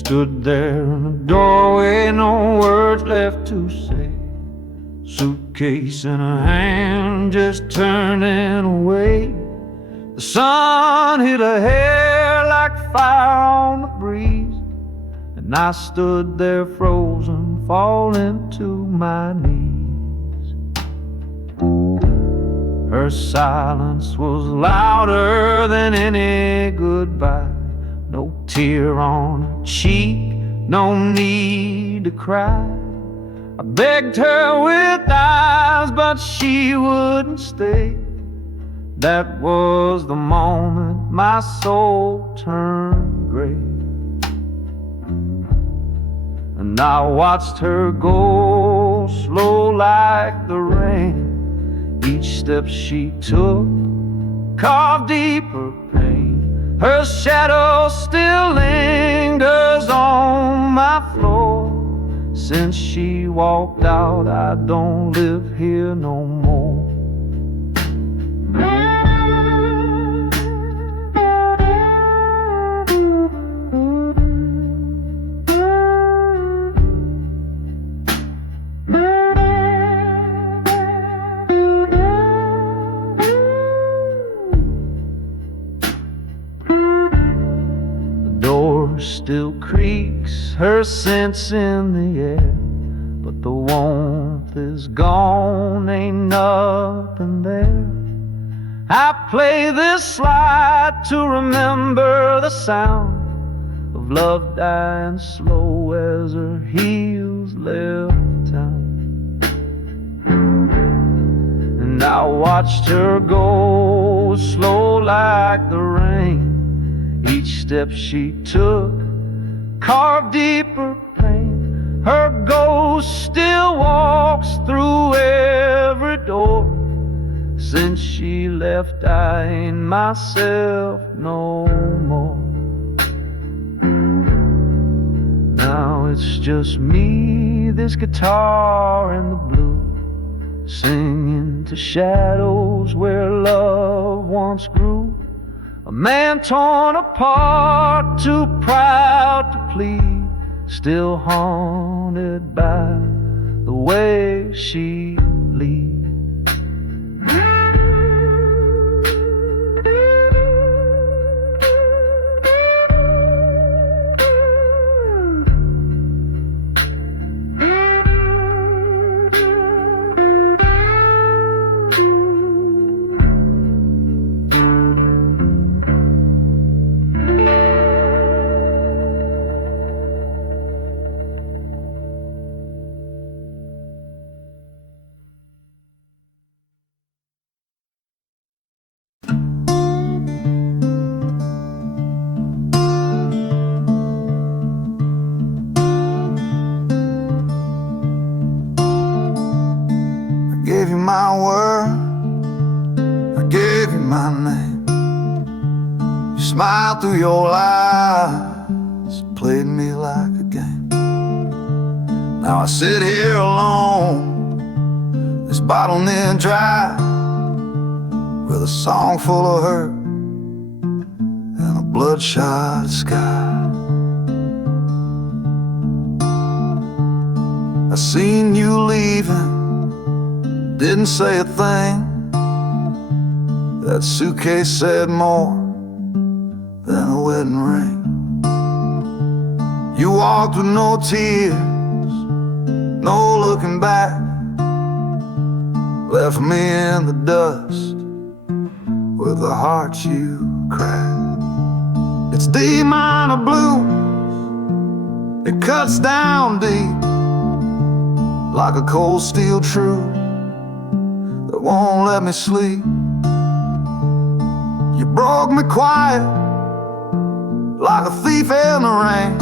stood there in the doorway, no words left to say. Suitcase in her hand, just turning away. The sun hit her hair like fire on the breeze, and I stood there frozen, falling to my knees. Her silence was louder than any goodbye. No tear on her cheek, no need to cry. I begged her with eyes, but she wouldn't stay. That was the moment my soul turned gray. And I watched her go slow like the rain. Each step she took carved deeper pain. Her shadow still lingers on my floor. Since she walked out, I don't live here no more. Still creaks, her scent's in the air, but the warmth is gone, ain't nothing there. I play this slide to remember the sound of love dying slow as her heels left town. And I watched her go slow like the rain. Each step she took carved deeper pain. Her ghost still walks through every door. Since she left, I ain't myself no more. Now it's just me, this guitar and the blue, singing to shadows where love once grew. A man torn apart, too proud to plead, still haunted by the way she leaves. I gave you my word, I gave you my name. You smiled through your lies, played me like a game. Now I sit here alone, this bottle near dry, with a song full of hurt and a bloodshot sky. I seen you leaving, didn't say a thing. That suitcase said more than a wedding ring. You walked with no tears, no looking back, left me in the dust with the heart you cracked. It's D minor blues, it cuts down deep like a cold steel truth that won't let me sleep. You broke me quiet like a thief in the rain.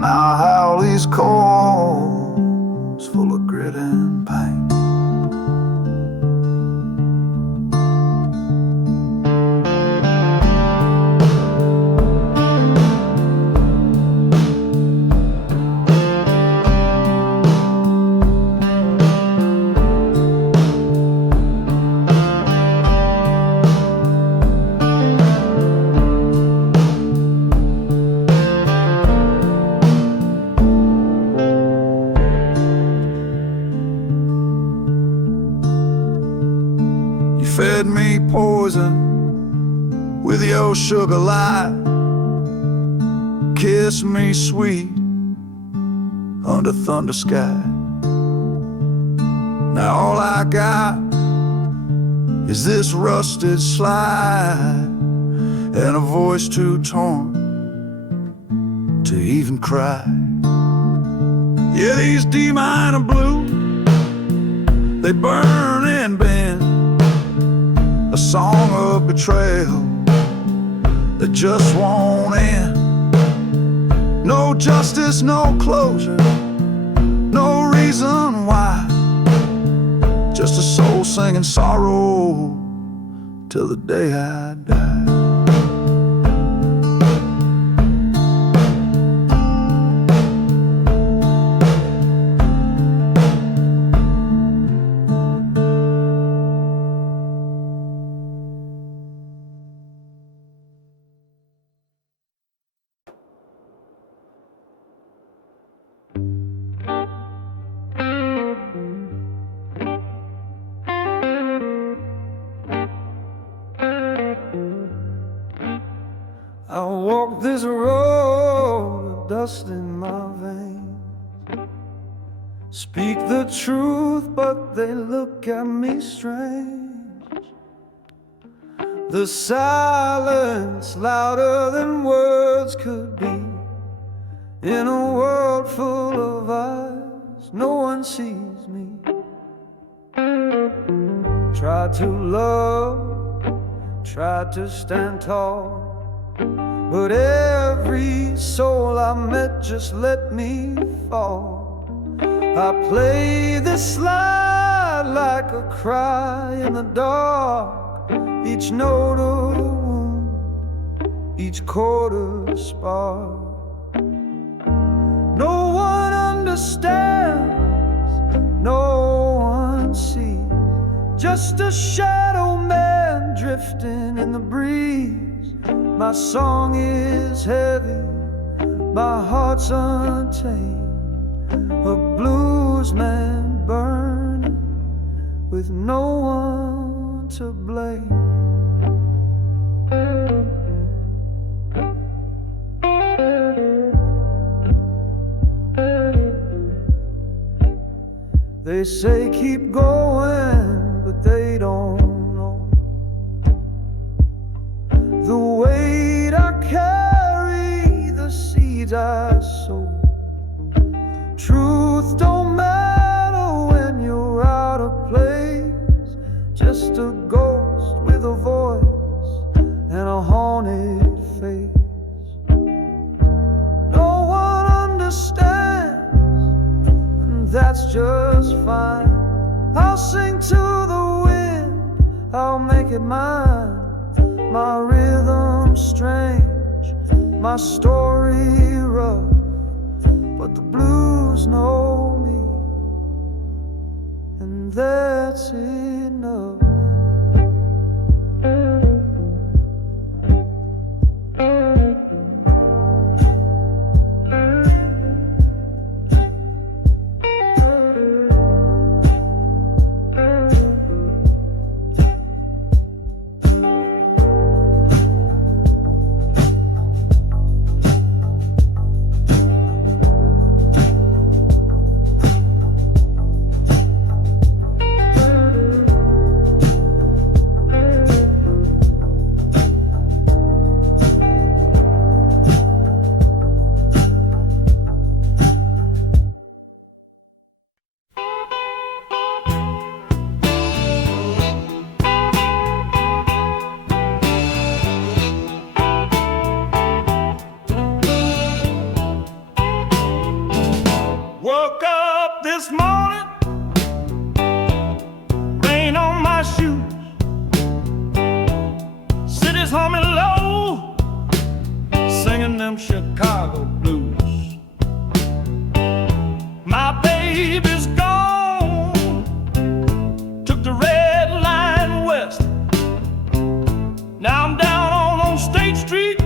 Now I howl these chords full of grit and pain. with your sugar light. Kiss me sweet under thunder sky. Now all I got is this rusted slide and a voice too torn to even cry. Yeah, these D minor blues, they burn and bend, a song of betrayal that just won't end. No justice, no closure, no reason why, just a soul singing sorrow till the day I die. I walk this road with dust in my veins, speak the truth, but they look at me strange. The silence louder than words could be. In a world full of eyes, no one sees me. Tried to love, tried to stand tall, but every soul I met just let me fall. I play this slide like a cry in the dark, each note a wound, each chord a spark. No one understands, no one sees, just a shadow man drifting in the breeze. My song is heavy, my heart's untamed, a blues man burning with no one to blame. They say keep going, but they don't know the weight I carry, the seeds I sow. Truth don't matter when you're out of place, just a ghost with a voice and a haunted face. No one understands, and that's just fine. I'll sing to the wind, I'll make it mine. My rhythm strange, my story rough, but the blues know me, and that's enough. Woke up this morning, rain on my shoes, city's humming low, singing them Chicago blues. My baby's gone, took the red line west. Now I'm down on State Street,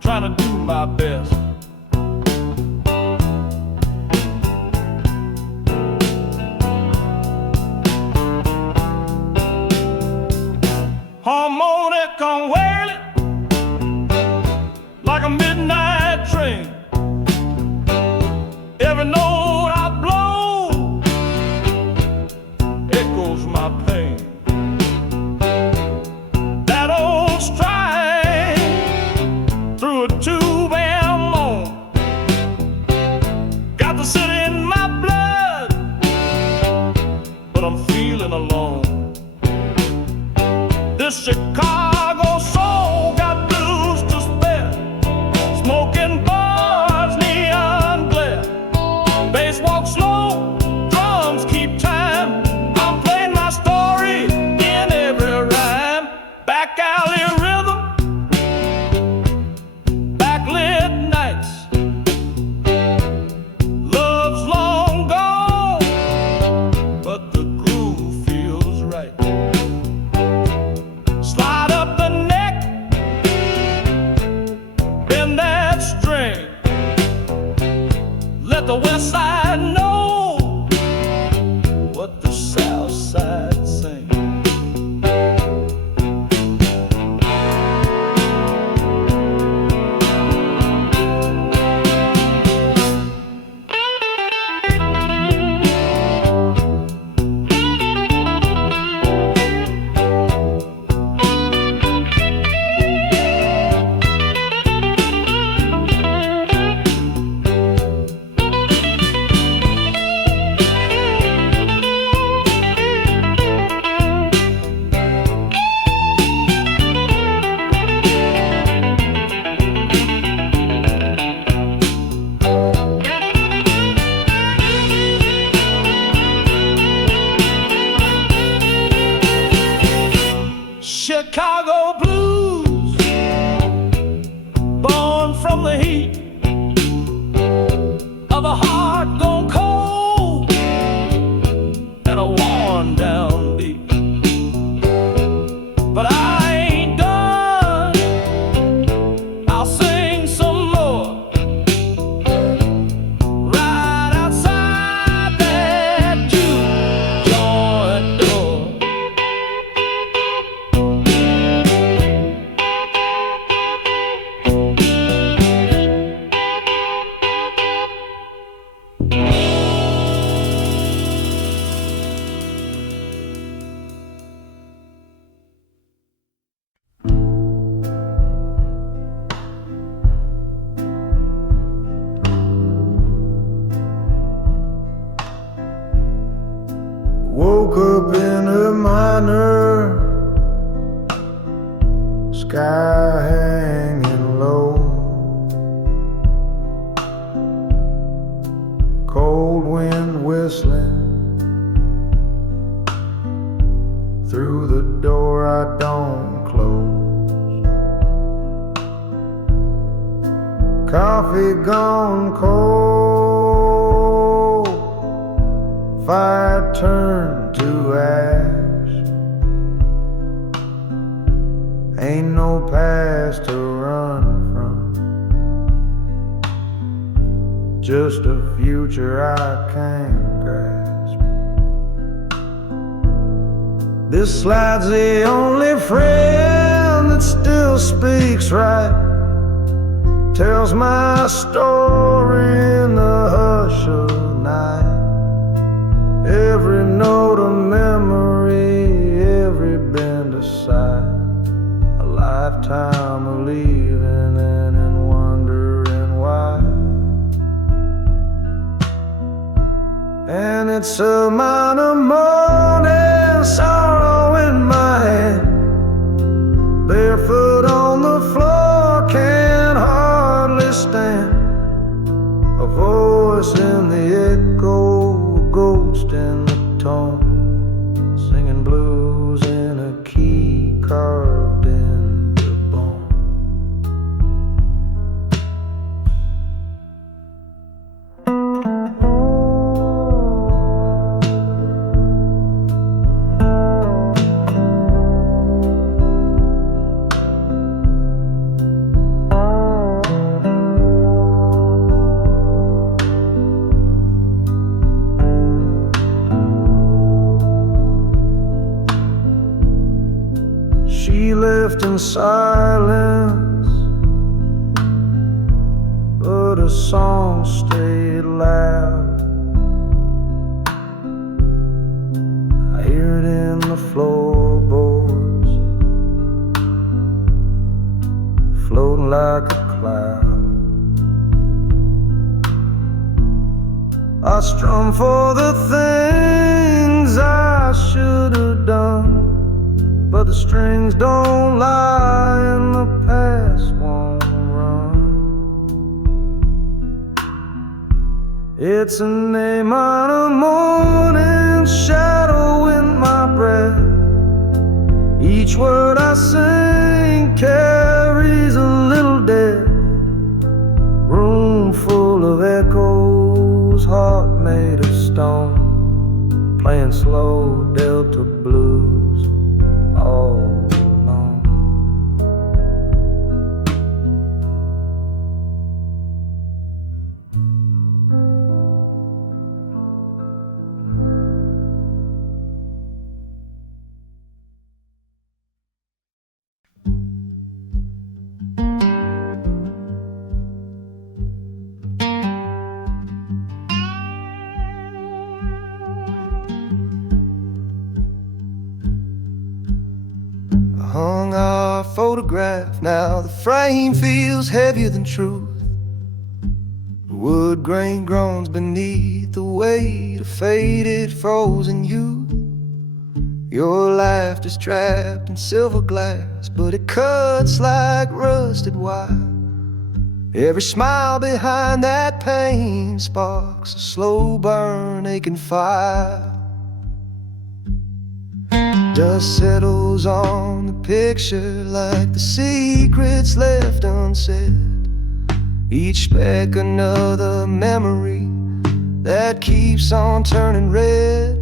trying to do my best. Harmonic come wailing like a midnight train. Every note I blow echoes my pain. That old stride through a tube and moan got the city in my blood, but I'm feeling alone. This Chicago soul got blues to spare, smoking bars, neon glare. Bass walks slow, drums keep time. I'm playing my story in every rhyme. Back alley rhythm, backlit nights. Love's long gone, but the groove feels right. Slide up the neck, bend that string. Let the west side know what the south side sings. Chicago blues, born from the heat of a heart gone cold and a worn down beat. But I ain't done, I'll sing some more right outside that juke joint door. Woke up in a minor, sky hanging low, cold wind whistling through the door I don't close. Coffee gone cold, fire turned to ash. Ain't no past to run from, just a future I can't grasp. This slide's the only friend that still speaks right, tells my story in the hush of night. Every note a memory, every bend a sigh, a lifetime of leaving and wondering why. And it's a minor morning, sorrow in my hand, barefoot on the floor, can't hardly stand. A voice in the echo, a ghost in the tone, singing blues in a key carved into bone. She left in silence, but her song stayed loud. I hear it in the floorboards, floating like a cloud. I strum for the things I should have done, but the strings don't lie and the past won't run. It's an A minor morning shadow in my breath. Each word I sing carries a little death. Room full of echoes, heart made of stone, playing slow Delta blues all alone. Hung our photograph, now the frame feels heavier than truth. Wood grain groans beneath the weight of faded frozen youth. Your laughter's trapped in silver glass, but it cuts like rusted wire. Every smile behind that pain sparks a slow burn, aching fire. Dust settles on the picture like the secrets left unsaid. Each speck another memory that keeps on turning red.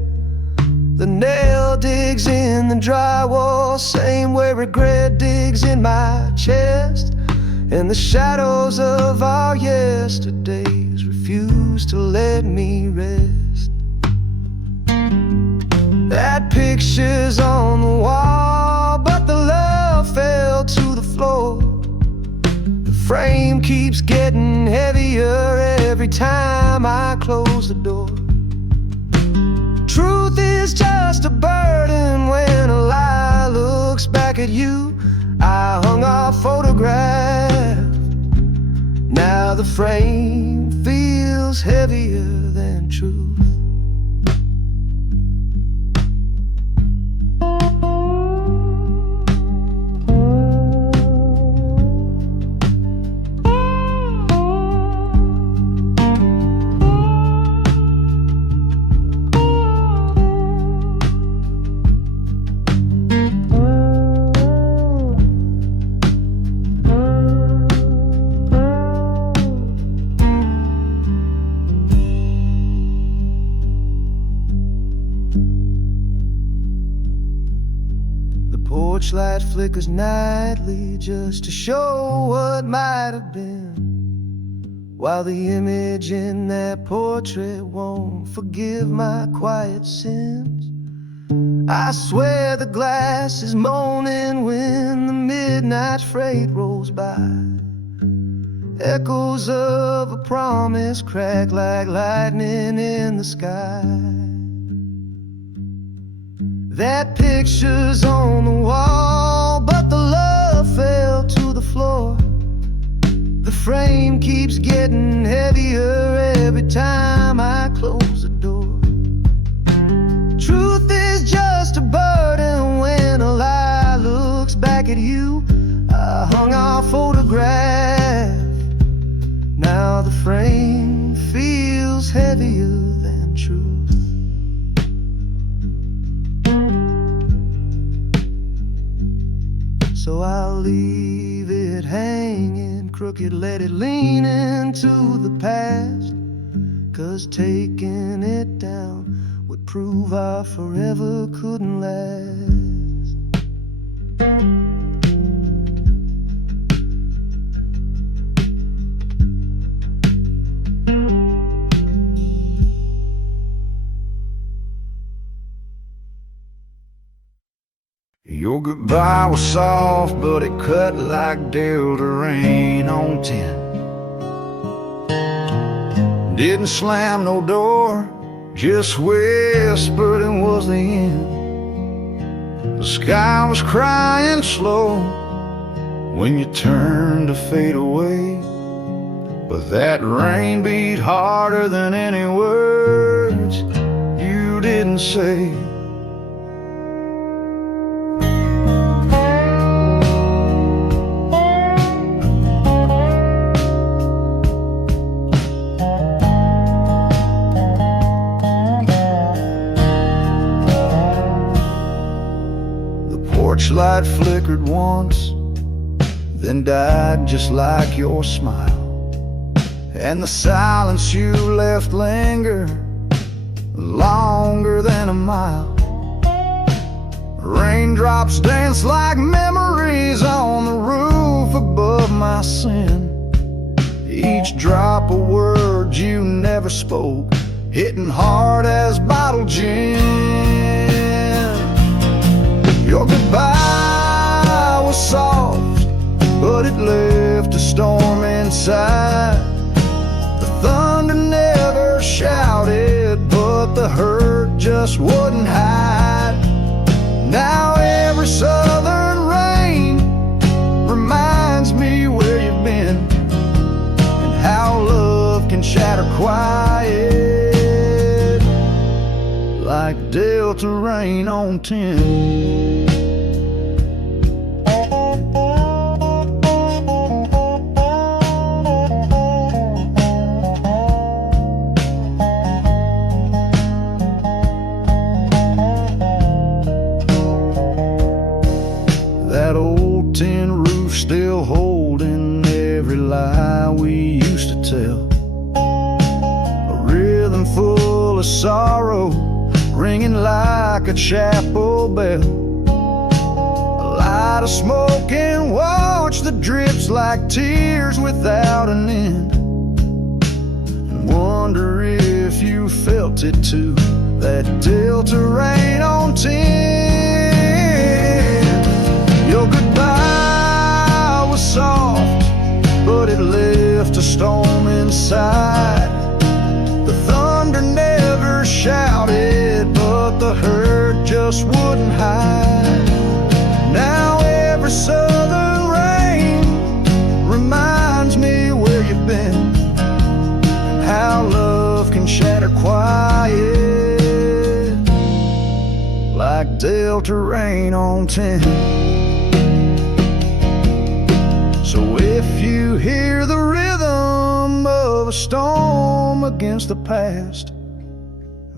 The nail digs in the drywall, same way regret digs in my chest. And the shadows of our yesterdays refuse to let me rest. That picture's on the wall, but the love fell to the floor. The frame keeps getting heavier every time I close the door. Truth is just a burden when a lie looks back at you. I hung our photograph, now the frame feels heavier than truth. Porch light flickers nightly just to show what might have been, while the image in that portrait won't forgive my quiet sins. I swear the glass is moaning when the midnight freight rolls by. Echoes of a promise crack like lightning in the sky. That picture's on the wall, but the love fell to the floor. The frame keeps getting heavier every time I close the door. Truth is just a burden when a lie looks back at you. I hung our photograph, now the frame feels heavier than truth. So I'll leave it hanging crooked, let it lean into the past. 'Cause taking it down would prove our forever couldn't last. Your goodbye goodbye was soft, but it cut like Delta rain on tin. Didn't slam no door, just whispered and was the end. The sky was crying slow when you turned to fade away, but that rain beat harder than any words you didn't say. Porch light flickered once, then died just like your smile. And the silence you left lingered longer than a mile. Raindrops danced like memories on the roof above my sin. Each drop a word you never spoke, hitting hard as bottled gin. Your goodbye was soft, but it left a storm inside. The thunder never shouted, but the hurt just wouldn't hide. Now every southern rain reminds me where you've been, and how love can shatter quiet like Delta rain on tin. That old tin roof still holding every lie we used to tell. A rhythm full of sorrow, ringing like a chapel bell. A light of smoke and watch that drips like tears without an end. And wonder if you felt it too, that Delta rain on tin. Your goodbye was soft, but it left a storm inside. The thunder never shouted, but the hurt just wouldn't hide. Now every southern rain reminds me where you've been, and how love can shatter quiet like Delta rain on tin. So if you hear the rhythm of a storm against the past,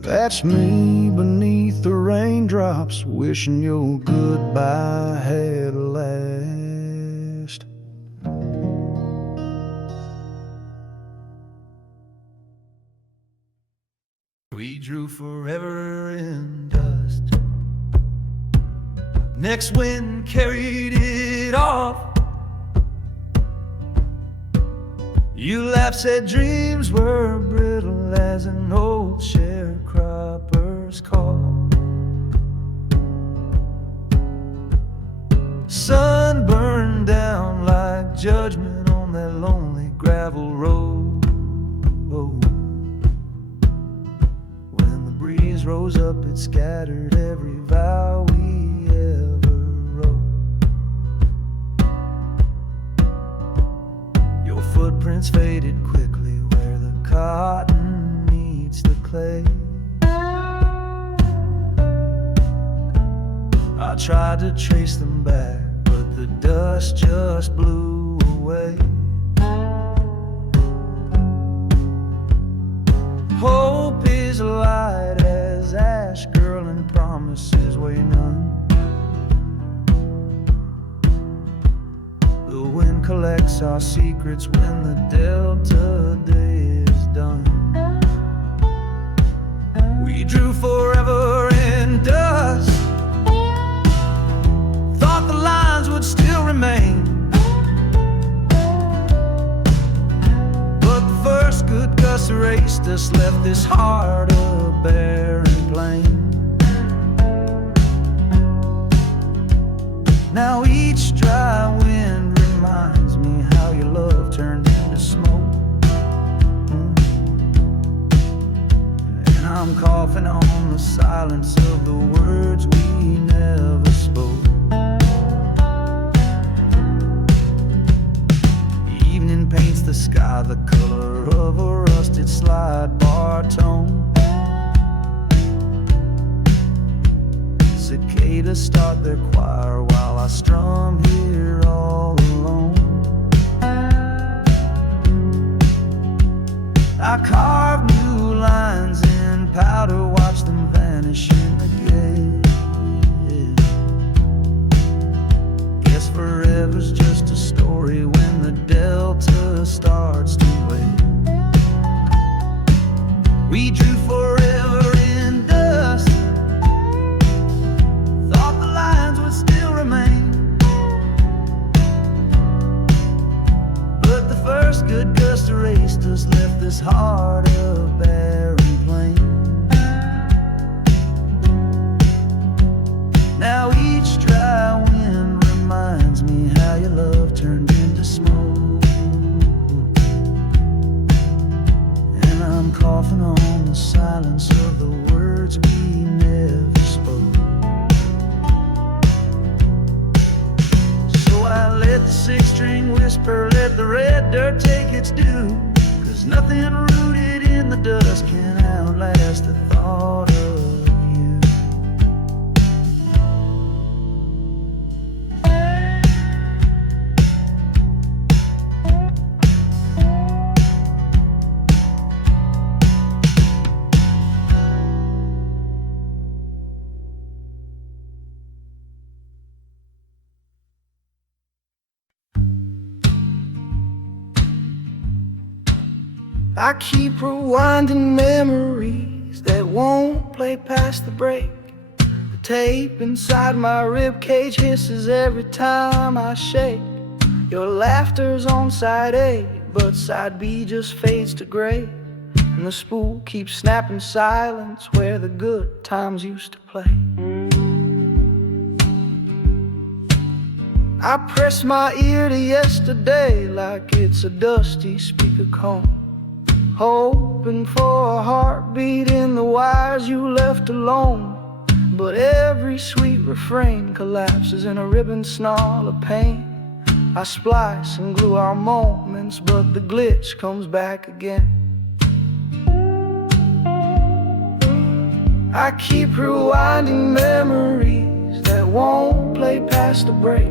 that's me beneath the raindrops, wishing your goodbye had last. We drew forever in dust. Next wind carried it off. You laughed, said dreams were brittle as an old sharecropper's call. Sun burned down like judgment on that lonely gravel road. When the breeze rose up, it scattered every vow we ever wrote. Your footprints faded quickly where the cotton meets the clay. I tried to trace them back, but the dust just blew away. Hope is light as ash, girl, and promises weigh none. The wind collects our secrets when the Delta day is done. We drew forever in dust, thought the lines would still remain, but the first good gust erased us, left this heart a barren plain. Now each dry wind reminds me how your love turned into smoke. And I'm coughing on the silence of the words we never spoke. Evening paints the sky the color of a rusted slide bar tone. Cicadas start their choir while I strum here all alone. I carve new lines in powder, watch them vanish in the gate. Guess forever's just a story when the delta starts to wait. We drew forever in dust, thought the lines would still remain. But the first good gust erased us, left this heart a barren plain. Now each dry wind reminds me how your love turned into smoke. And I'm coughing on the silence of the words we never spoke. So I let the six-string whisper, let the red dirt take its due, 'cause nothing rooted in the dust can outlast the thought of you. I keep rewinding memories that won't play past the break. The tape inside my ribcage hisses every time I shake. Your laughter's on side A, but side B just fades to gray. And the spool keeps snapping silence where the good times used to play. I press my ear to yesterday like it's a dusty speaker cone, hoping for a heartbeat in the wires you left alone. But every sweet refrain collapses in a ribbon snarl of pain. I splice and glue our moments, but the glitch comes back again. I keep rewinding memories that won't play past the break.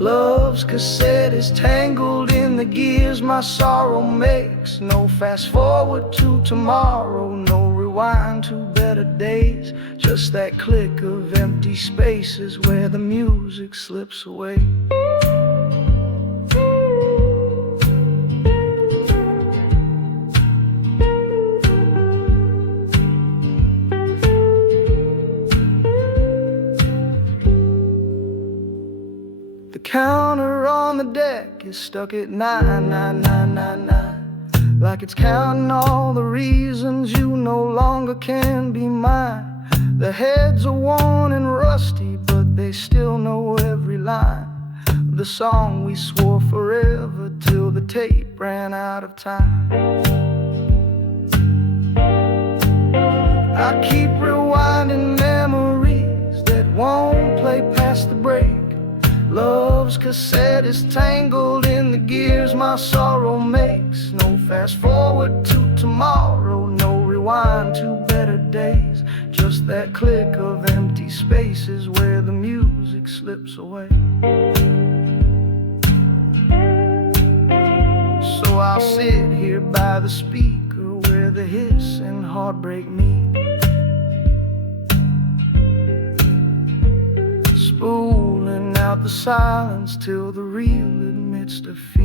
Love's cassette is tangled in the gears my sorrow makes. No fast forward to tomorrow, no rewind to better days. Just that click of empty spaces where the music slips away. The counter on the deck is stuck at 99999, like it's counting all the reasons you no longer can be mine. The heads are worn and rusty, but they still know every line. The song we swore forever till the tape ran out of time. I keep rewinding memories that won't play past the break. Love's cassette is tangled in the gears my sorrow makes. No fast forward to tomorrow, no rewind to better days. Just that click of empty spaces where the music slips away. So I'll sit here by the speaker where the hiss and heartbreak meet. Spooling out the silence till the real admits defeat.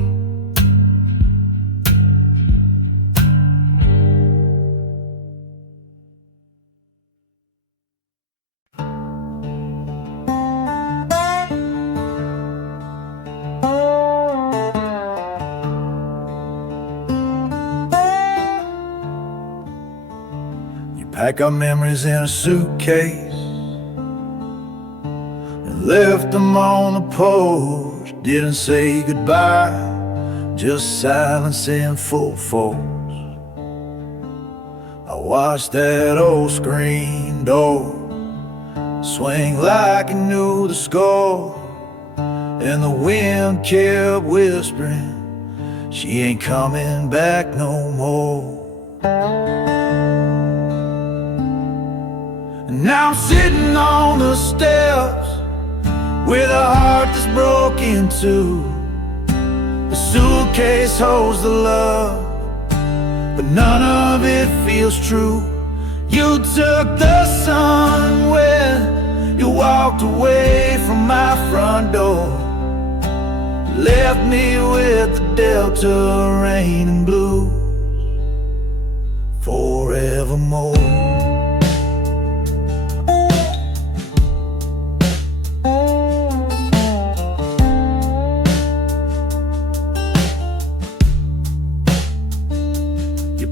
You pack our memories in a suitcase, Left them on the porch, didn't say goodbye, just silence in full force. I watched that old screen door swing like it knew the score, and the wind kept whispering, she ain't coming back no more. And now I'm sitting on the steps with a heart that's broken too. The suitcase holds the love, but none of it feels true. You took the sun when you walked away from my front door, left me with the Delta rain and blues forevermore.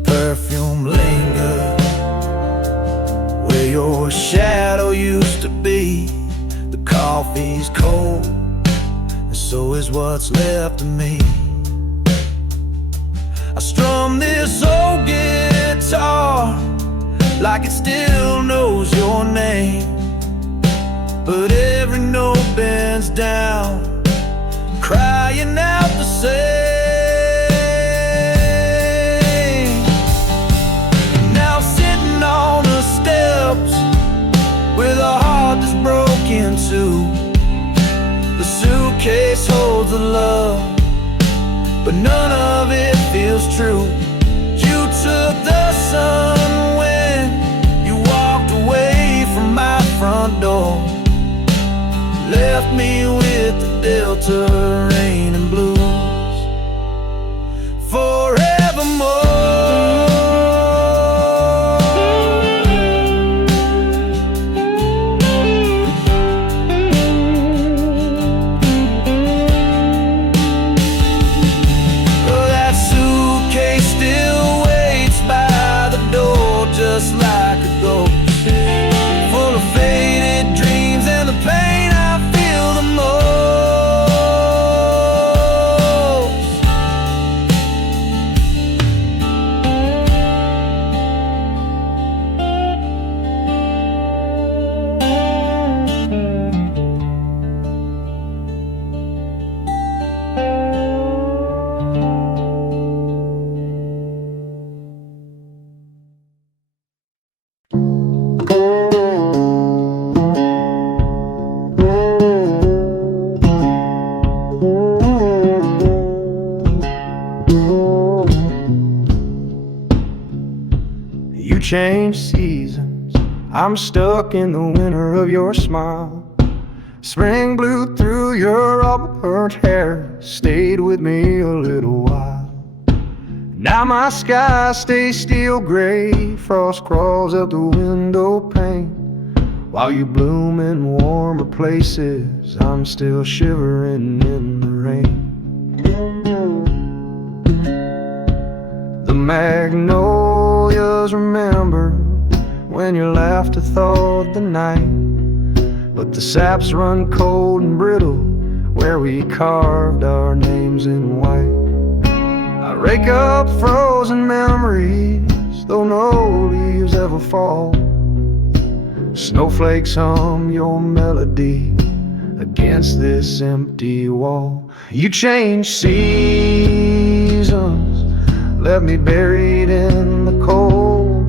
Perfume lingers where your shadow used to be. The coffee's cold, and so is what's left of me. I strum this old guitar like it still knows your name, but every note bends down, crying out the same. With a heart that's broken too. The suitcase holds the love, but none of it feels true. You took the sun when you walked away from my front door, left me with the Delta rain and blues forevermore. Just like a ghost, full of faded dreams and the pain I feel the You change seasons, I'm stuck in the winter of your smile. Spring blew through your auburn hair, stayed with me a little while. Now my sky stays steel gray, frost crawls up the window pane. While you bloom in warmer places, I'm still shivering in the rain. The magnolias remember when you laughed to thawed the night, but the saps run cold and brittle where we carved our names in white. I rake up frozen memories, though no leaves ever fall. Snowflakes hum your melody against this empty wall. You change seasons, left me buried in the cold.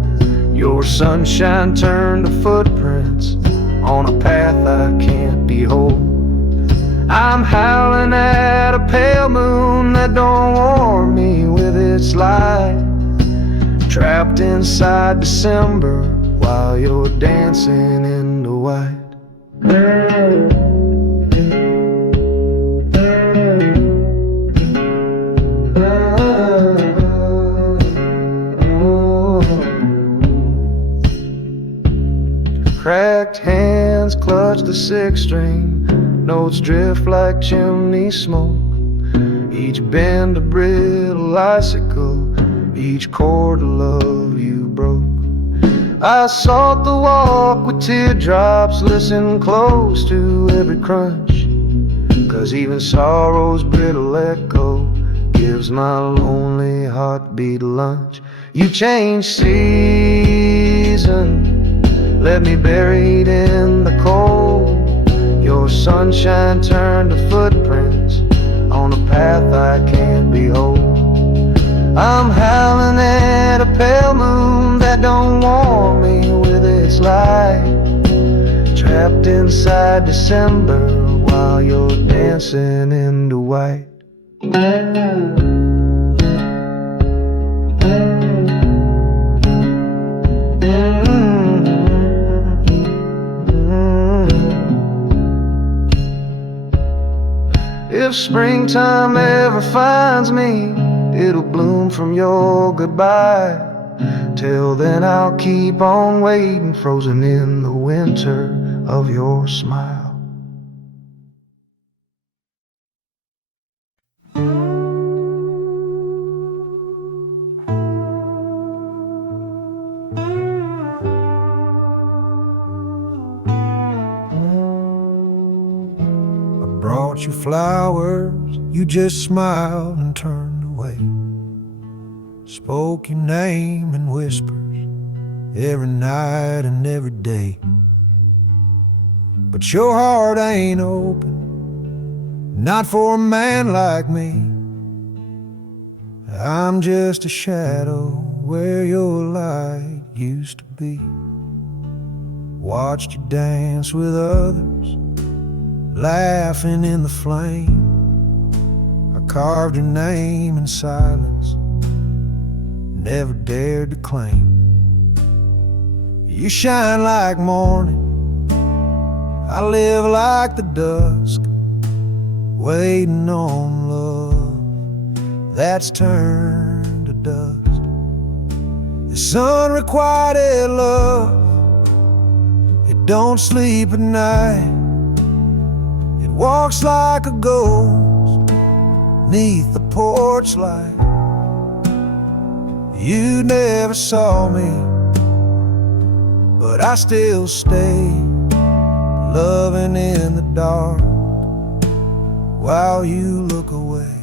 Your sunshine turned to footprints on a path I can't behold. I'm howling at a pale moon that don't warm me with its light, trapped inside December while you're dancing in the white. Cracked hands clutch the sixth string, notes drift like chimney smoke. Each bend a brittle icicle, each chord of love you broke. I sought the walk with teardrops, listen close to every crunch, 'cause even sorrow's brittle echo gives my lonely heartbeat lunch. You changed season, left me buried in the cold. Your sunshine turned to footprints on a path I can't behold. I'm howling at a pale moon that don't warm me with its light, trapped inside December while you're dancing in the white. If springtime ever finds me, it'll bloom from your goodbye. Till then I'll keep on waiting, frozen in the winter of your smile. Brought you flowers, you just smiled and turned away. Spoke your name in whispers every night and every day. But your heart ain't open, not for a man like me. I'm just a shadow where your light used to be. Watched you dance with others, laughing in the flame. I carved your name in silence, never dared to claim. You shine like morning, I live like the dusk, waiting on love that's turned to dust. This unrequited love, it don't sleep at night. Walks like a ghost neath the porch light. You never saw me, but I still stay, loving in the dark while you look away.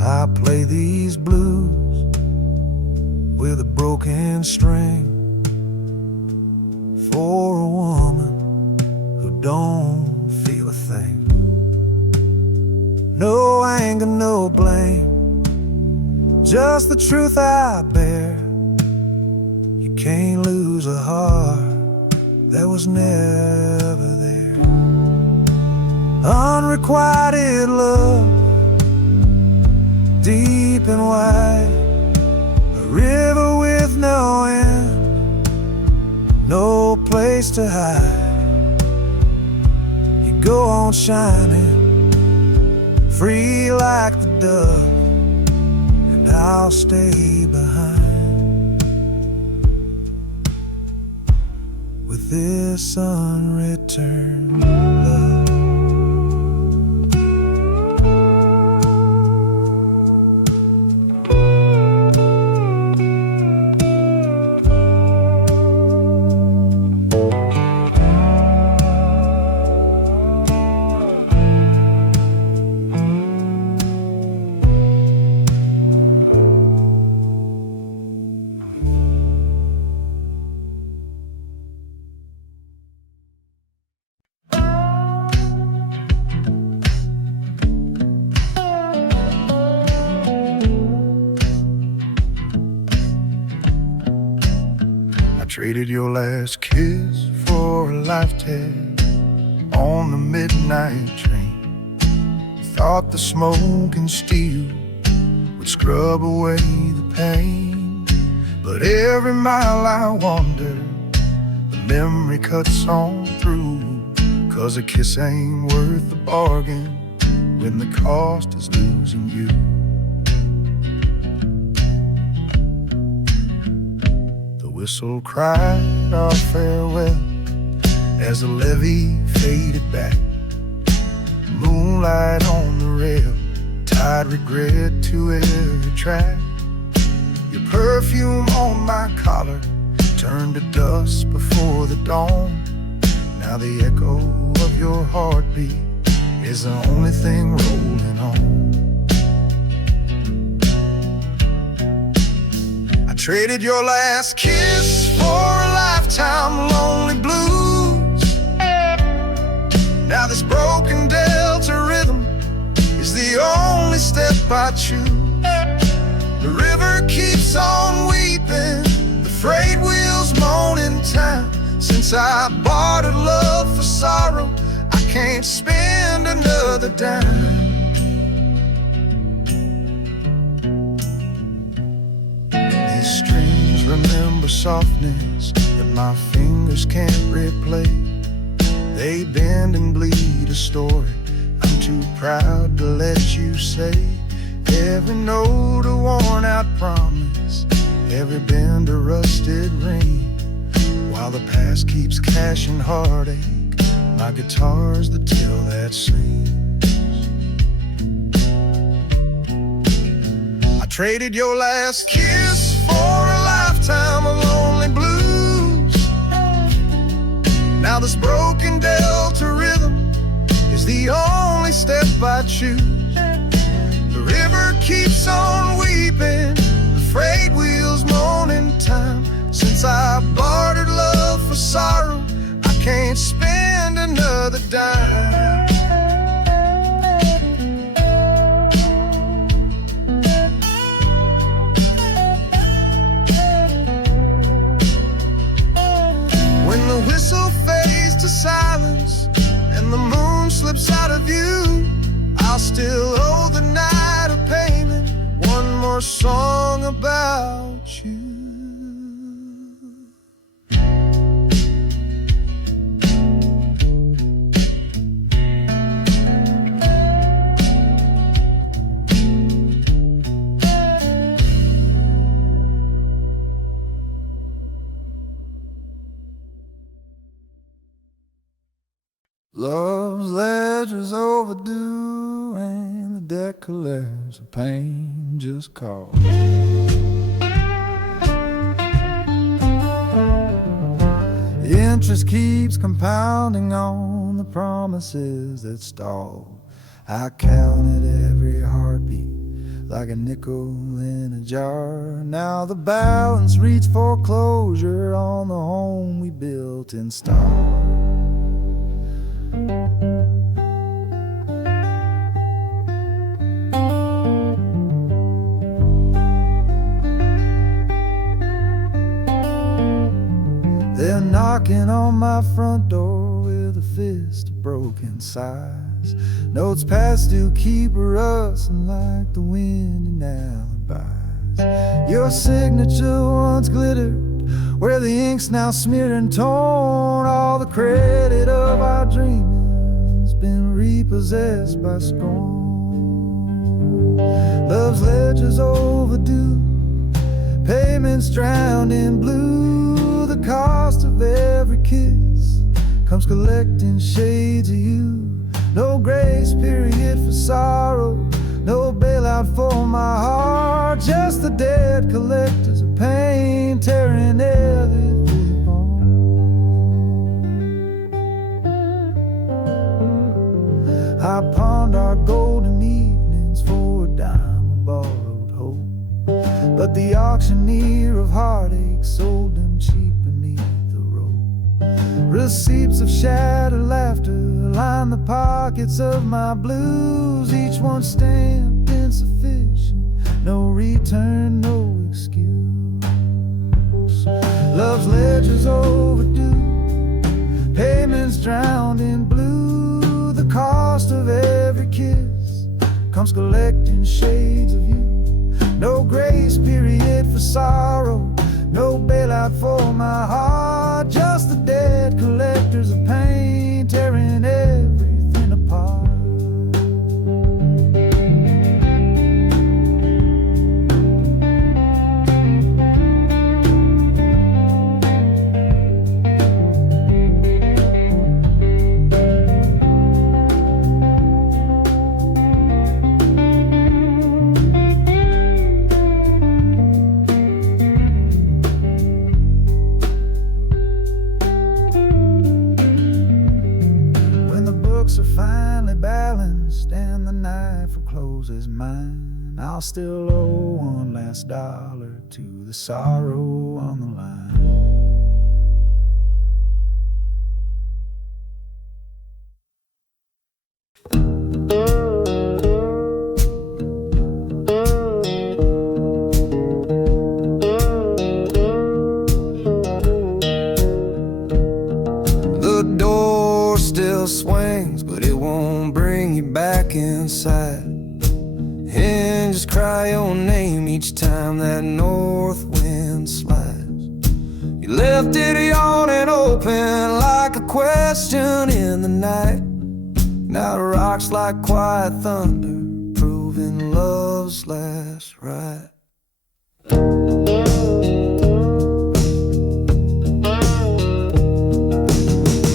I play these blues with a broken string for a woman who don't feel a thing. No anger, no blame, just the truth I bear. You can't lose a heart that was never there. Unrequited love, deep and wide, a river with no end, no place to hide. You go on shining, free like the dove, and I'll stay behind with this unreturned love. Traded your last kiss for a life tag on the midnight train. Thought the smoke and steel would scrub away the pain, but every mile I wander, the memory cuts on through. 'Cause a kiss ain't worth the bargain when the cost is losing you. Whistle cries our farewell as the levee faded back. Moonlight on the rail tied regret to every track. Your perfume on my collar turned to dust before the dawn. Now the echo of your heartbeat is the only thing rolling on. I traded your last kiss for a lifetime lonely blues. Now this broken delta rhythm is the only step I choose. The river keeps on weeping, the freight wheels moan in time. Since I bartered love for sorrow, I can't spend another dime. These strings remember softness that my fingers can't replay. They bend and bleed a story I'm too proud to let you say. Every note a worn out promise, every bend a rusted ring. While the past keeps cashing heartache, my guitar's the till that sings. I traded your last kiss for a lifetime of lonely blues. Now this broken delta rhythm is the only step I choose. The river keeps on weeping, the freight wheels moan in time. Since I bartered love for sorrow, I can't spend another dime. When the whistle fades to silence and the moon slips out of view, I'll still owe the night a payment, one more song about you. Love's ledger's overdue and the debt collects a pain just called. The interest keeps compounding on the promises that stall. I counted every heartbeat like a nickel in a jar. Now the balance reached foreclosure on the home we built in stars. They're knocking on my front door with a fist of broken sighs. Notes past due keep rustling like the wind in alibis. Your signature once glittered where the ink's now smeared and torn. All the credit of our dreaming's been repossessed by scorn. Love's ledger's overdue, payments drowned in blue. The cost of every kiss comes collecting shades of you. No grace period for sorrow, no bailout for my heart. Just the debt collectors of pain tearing everything apart. I pawned our golden evenings for a dime of borrowed hope, but the auctioneer of heartache sold them cheap beneath the rope. Receipts of shattered laughter line the pockets of my blues, each one stamped insufficient, no return, no excuse. Love's ledger's overdue, payments drowned in blue. The cost of every kiss comes collecting shades of you. No grace period for sorrow, no bailout for my heart. Just the debt collectors of pain tearing everything apart. knows is mine. I'll still owe one last dollar to the sorrow on the line. The door still swings, but it won't bring you back inside. Hinges cry your name each time that north wind slides. You left it yawning open like a question in the night. Now it rocks like quiet thunder, proving love's last ride.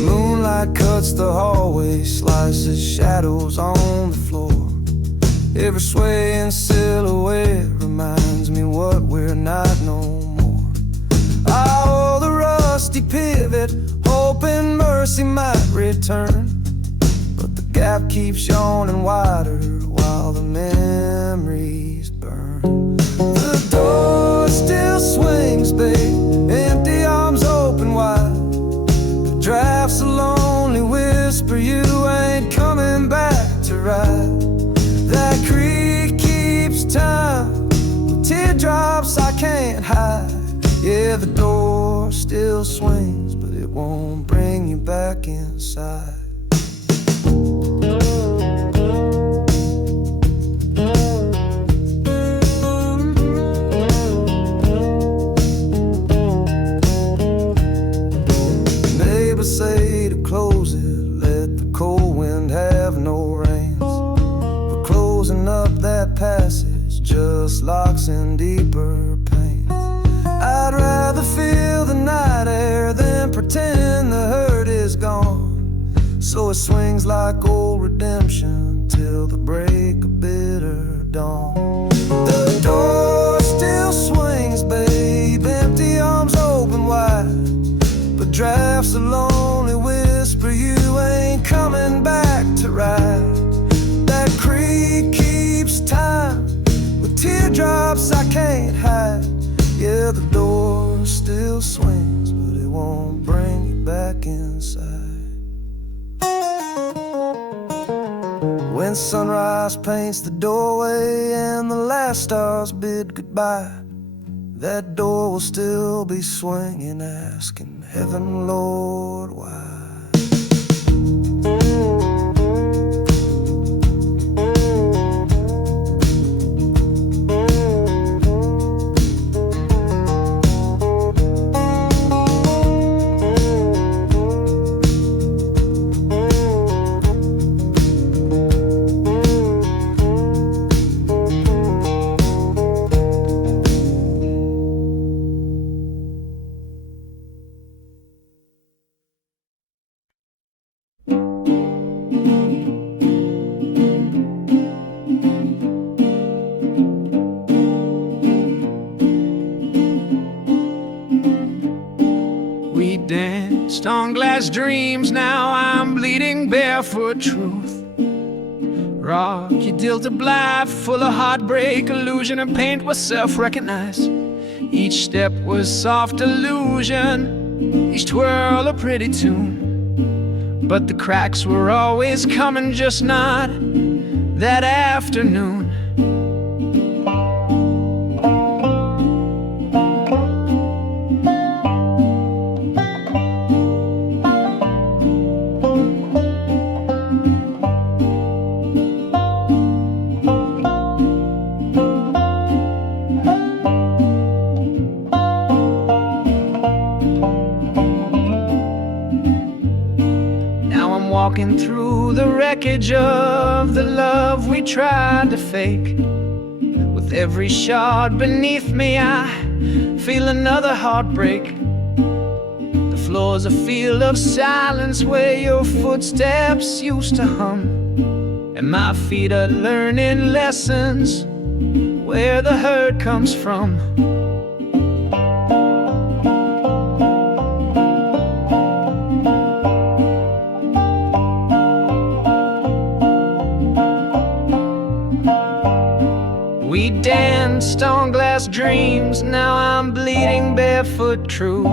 Moonlight cuts the hallway, slices shadows on the floor. Every swaying silhouette reminds me what we're not no more. I hold the rusty pivot, hoping mercy might return, but the gap keeps yawning wider while the memories burn. The door still swings, babe, empty arms open wide. The draft's a lonely whisper, you ain't coming back to ride. That creek keeps time with teardrops I can't hide. Yeah, the door still swings, but it won't bring you back inside. Neighbors say to close it, let the cold wind have no rains. We're closing up that passage, just locks in deeper pain. I'd rather feel the night air than pretend the hurt is gone. So it swings like old redemption till the break of bitter dawn. The door still swings, babe, empty arms open wide. But draft's a lonely whisper, you ain't coming back to ride. That creek keeps time with teardrops I can't hide. Yeah, the door still swings, but it won't bring you back inside. When sunrise paints the doorway and the last stars bid goodbye, that door will still be swinging, asking heaven, Lord, why? Stone glass dreams, now I'm bleeding barefoot truth. Rock, you dealt a blight full of heartbreak, illusion and paint was self-recognized. Each step was soft illusion, each twirl a pretty tune. But the cracks were always coming, just not that afternoon. Walking through the wreckage of the love we tried to fake. With every shard beneath me, I feel another heartbreak. The floor's a field of silence where your footsteps used to hum, and my feet are learning lessons where the hurt comes from. We danced on glass dreams, now I'm bleeding barefoot truth.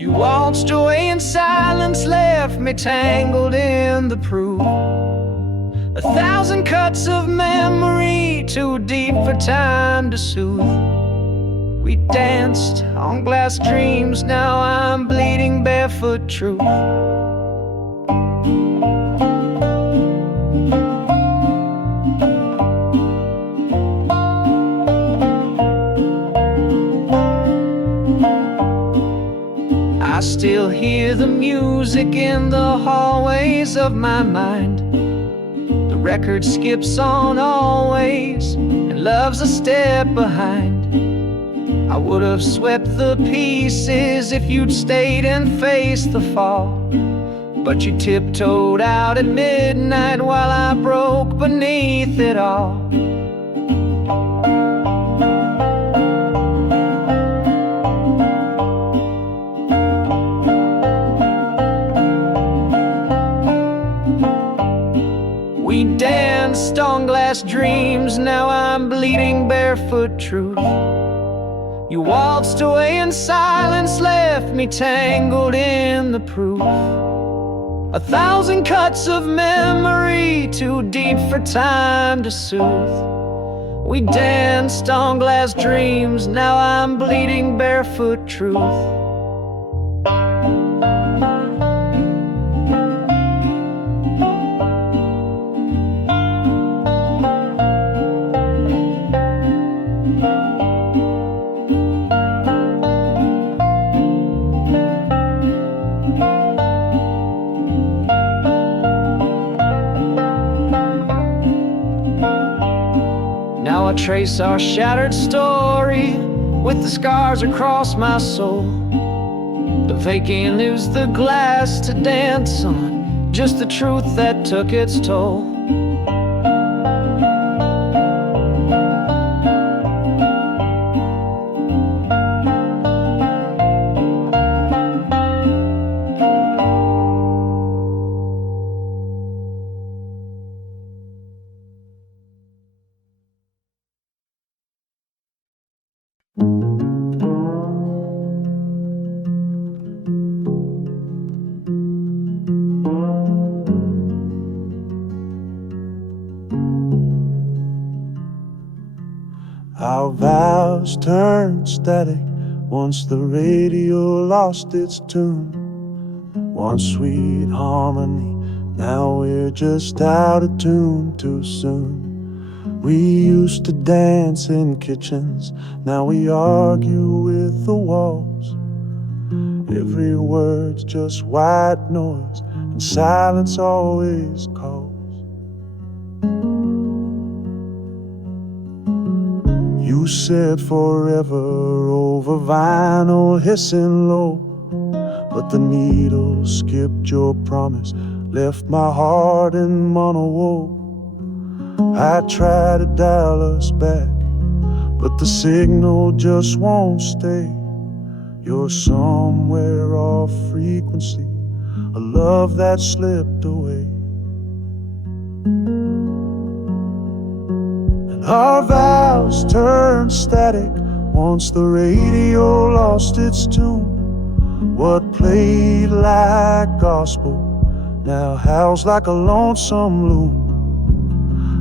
You waltzed away in silence, left me tangled in the proof. 1,000 cuts of memory, too deep for time to soothe. We danced on glass dreams, now I'm bleeding barefoot truth. I still hear the music in the hallways of my mind. The record skips on always, and love's a step behind. I would have swept the pieces if you'd stayed and faced the fall, but you tiptoed out at midnight while I broke beneath it all. We danced on glass dreams, now I'm bleeding barefoot truth. You waltzed away in silence, left me tangled in the proof. 1,000 cuts of memory, too deep for time to soothe. We danced on glass dreams, now I'm bleeding barefoot truth. Now I trace our shattered story with the scars across my soul. The vacant leaves the glass to dance on, just the truth that took its toll. Our vows turned static once the radio lost its tune. One sweet harmony, now we're just out of tune too soon. We used to dance in kitchens, now we argue with the walls. Every word's just white noise, and silence always calls. You said forever over vinyl hissing low, but the needle skipped your promise, left my heart in mono woe. I try to dial us back, but the signal just won't stay. You're somewhere off frequency, a love that slipped away. And our vows turned static once the radio lost its tune. What played like gospel now howls like a lonesome loon.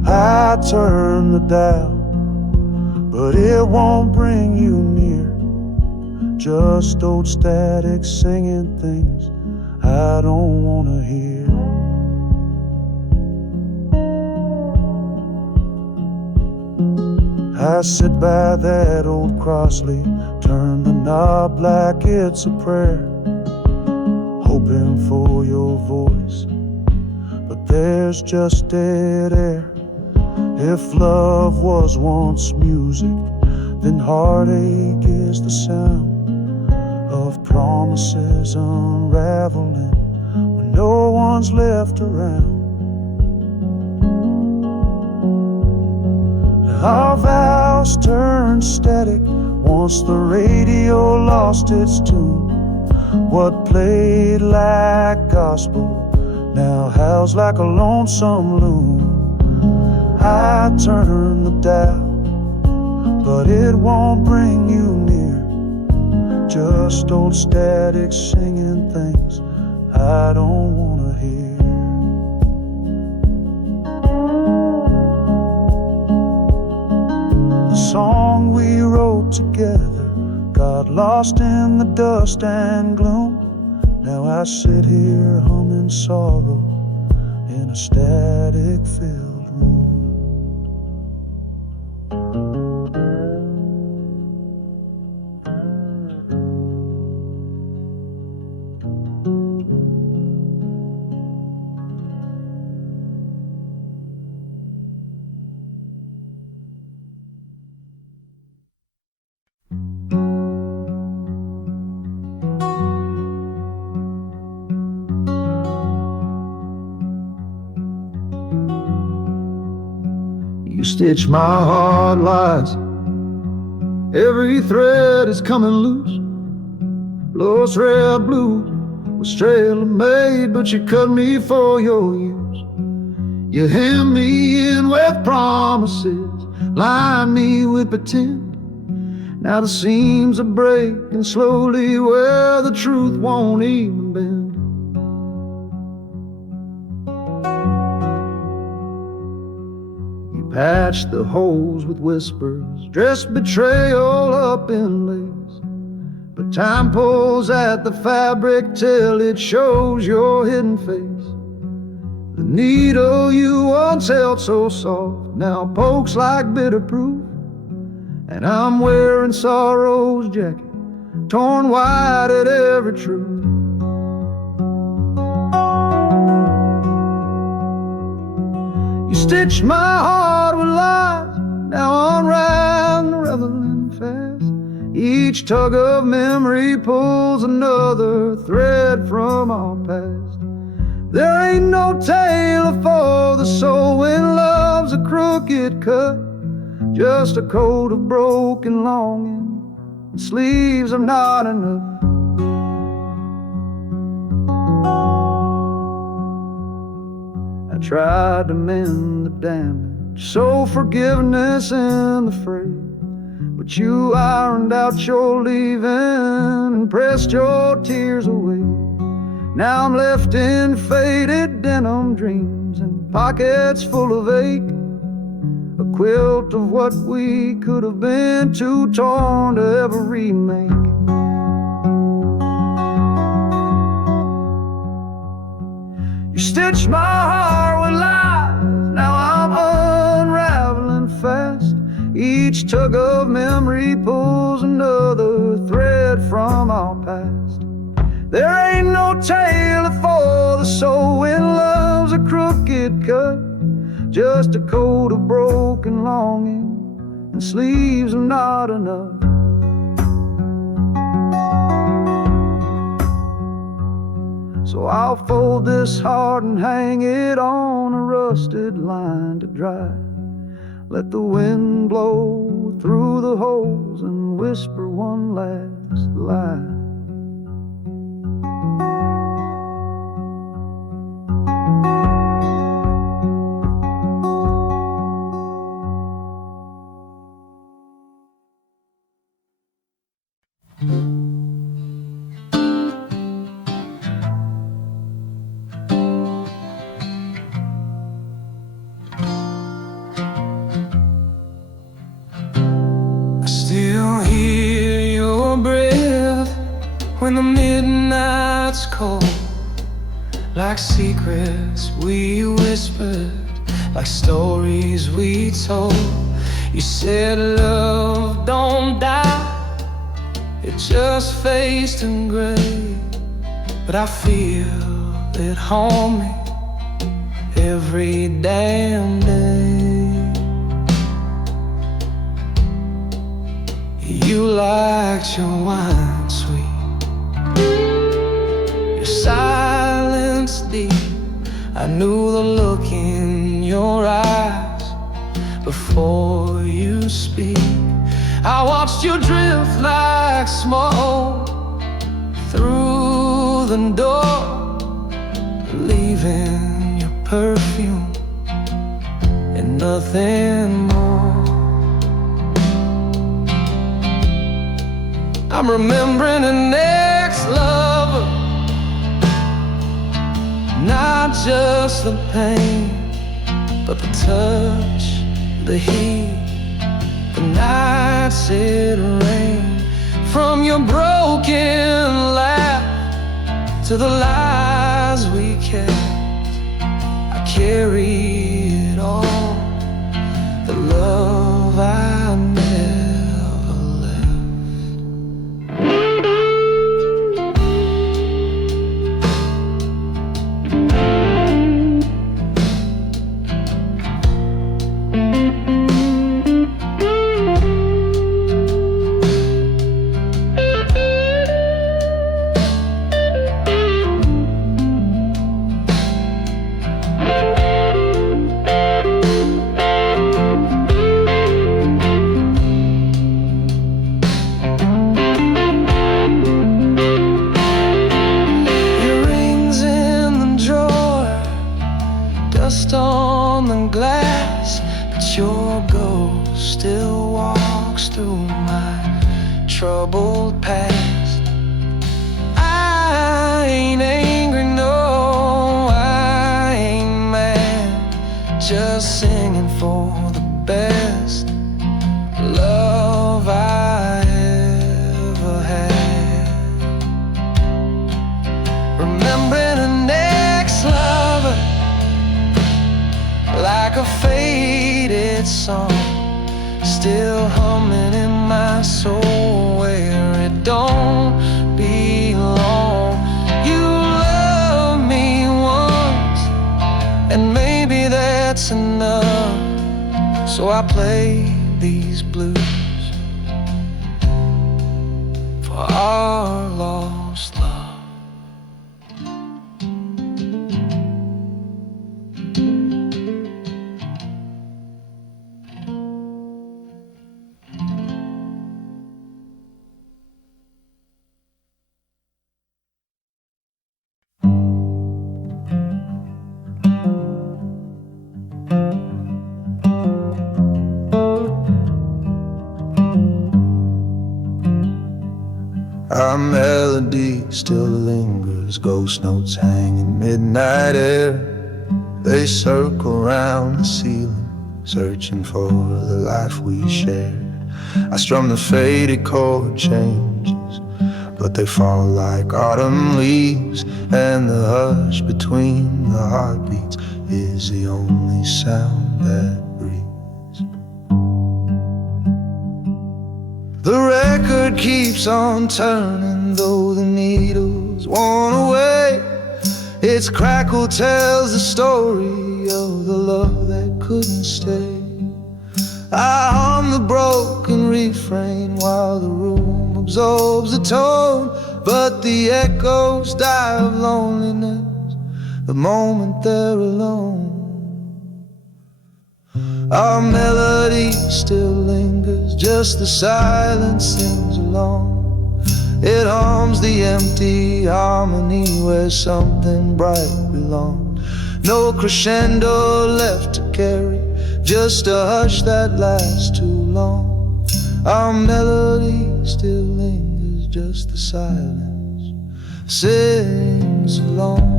I turn the dial, but it won't bring you near. Just old static singing things I don't wanna hear. I sit by that old crossley, turn the knob like it's a prayer, hoping for your voice, but there's just dead air. If love was once music, then heartache is the sound of promises unraveling when no one's left around. Our vows turned static once the radio lost its tune. What played like gospel now howls like a lonesome loon. I turn the dial, but it won't bring you near. Just old static singing things I don't wanna hear. The song we wrote together got lost in the dust and gloom. Now I sit here humming sorrow in a static-filled room. You stitch my heart lies, every thread is coming loose. Lost red blues was tailor-made, but you cut me for your use. You hem me in with promises, line me with pretend. Now the seams are breaking slowly where the truth won't even bend. Patch the holes with whispers, dress betrayal up in lace. But time pulls at the fabric till it shows your hidden face. The needle you once held so soft now pokes like bitter proof. And I'm wearing sorrow's jacket, torn wide at every truth. You stitched my heart with lies, now unraveling fast. Each tug of memory pulls another thread from our past. There ain't no tailor for the soul when love's a crooked cut, just a coat of broken longing, and sleeves are not enough. I tried to mend the damage, sow forgiveness in the fray, but you ironed out your leaving and pressed your tears away. Now I'm left in faded denim dreams and pockets full of ache, a quilt of what we could have been, too torn to ever remake. You stitched my heart with lies, now I'm unraveling fast. Each tug of memory pulls another thread from our past. There ain't no tailor for the soul when love's a crooked cut, just a coat of broken longing, and sleeves are not enough. So I'll fold this heart and hang it on a rusted line to dry. Let the wind blow through the holes and whisper one last lie. When the midnight's cold, like secrets we whispered, like stories we told. You said love don't die, it just fades to gray. But I feel it haunt me every damn day. You liked your wine sweet, your silence deep. I knew the look in your eyes before you speak. I watched you drift like smoke through the door, leaving your perfume in nothing more. I'm remembering an ex-lover, not just the pain, but the touch, the heat, the nights it rained. From your broken laugh to the lies we kept, I carry it all, the love I never left. Dust on the glass, but your ghost still walks through my troubled past. I ain't angry, no, I ain't mad, just singing for the best love I ever had. Remembering an ex-lover like a faded song, still humming in my soul where it don't belong. You loved me once, and maybe that's enough, so I play these blues for our lost love. Our melody still lingers, ghost notes hang in midnight air. They circle round the ceiling, searching for the life we shared. I strum the faded chord changes, but they fall like autumn leaves, and the hush between the heartbeats is the only sound that breathes. The record keeps on turning, though the needle's worn away. Its crackle tells the story of the love that couldn't stay. I hum the broken refrain while the room absorbs the tone, but the echoes die of loneliness the moment they're alone. Our melody still lingers, just the silence sings along. It hums the empty harmony where something bright belonged. No crescendo left to carry, just a hush that lasts too long. Our melody still lingers, just the silence sings along.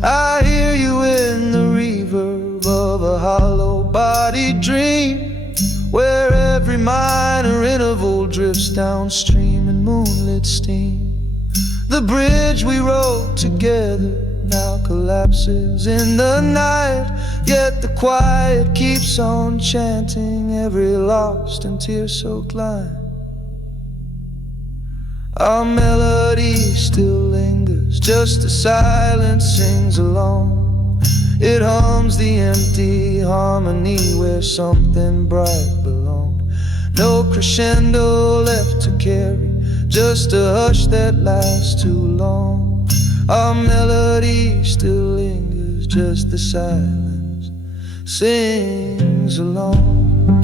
I hear you in the reverb of a hollow-bodied dream, where every minor interval drifts downstream in moonlit steam. The bridge we wrote together now collapses in the night, yet the quiet keeps on chanting every lost and tear-soaked line. Our melody still lingers, just the silence sings along. It hums the empty harmony where something bright belonged. No crescendo left to carry, just a hush that lasts too long. Our melody still lingers, just the silence sings along.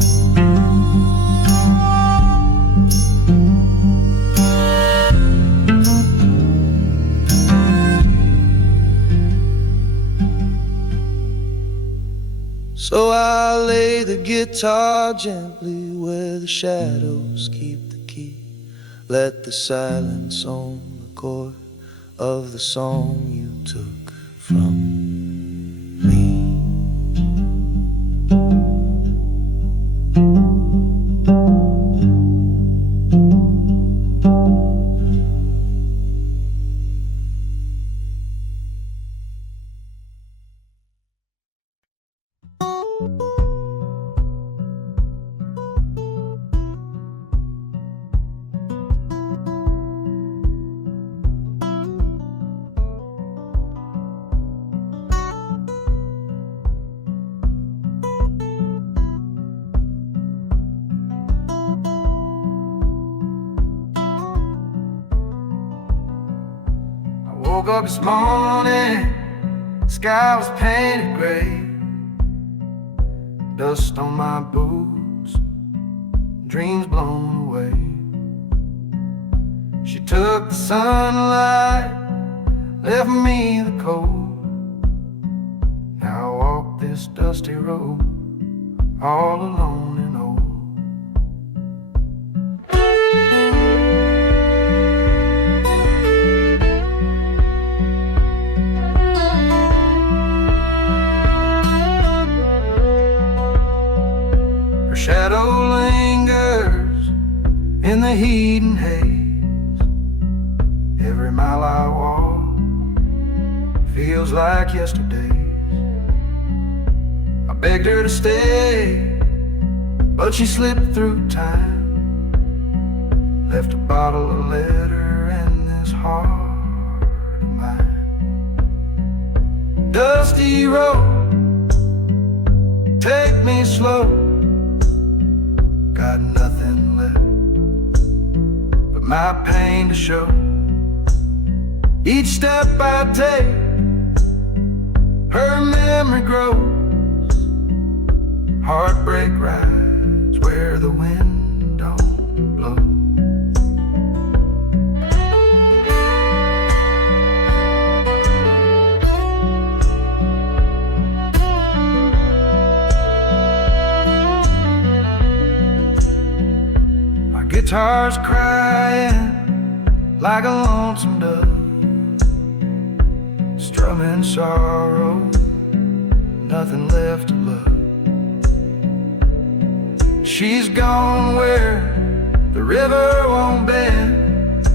So I lay the guitar gently where the shadows keep the key. Let the silence own the chord of the song you took from me. Woke up this morning, sky was painted gray. Dust on my boots, dreams blown away. She took the sunlight, left me the cold. Now I walk this dusty road, all alone and old. Shadow lingers in the heat and haze. Every mile I walk feels like yesterday's. I begged her to stay, but she slipped through time. Left a bottle, a letter, and this heart of mine. Dusty road, take me slow. Got nothing left but my pain to show. Each step I take, her memory grows. Heartbreak rides where the wind don't blow. Guitar's crying like a lonesome dove, strumming sorrow, nothing left to love. She's gone where the river won't bend,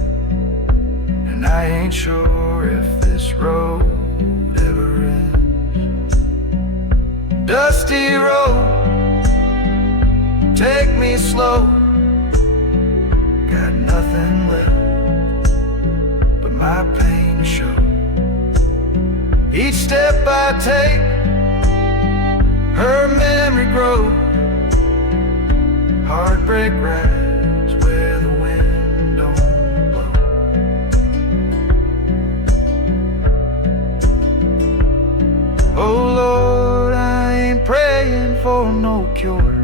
and I ain't sure if this road ever ends. Dusty road, take me slow. Got nothing left but my pain to show. Each step I take, her memory grows. Heartbreak rides where the wind don't blow. Oh Lord, I ain't praying for no cure,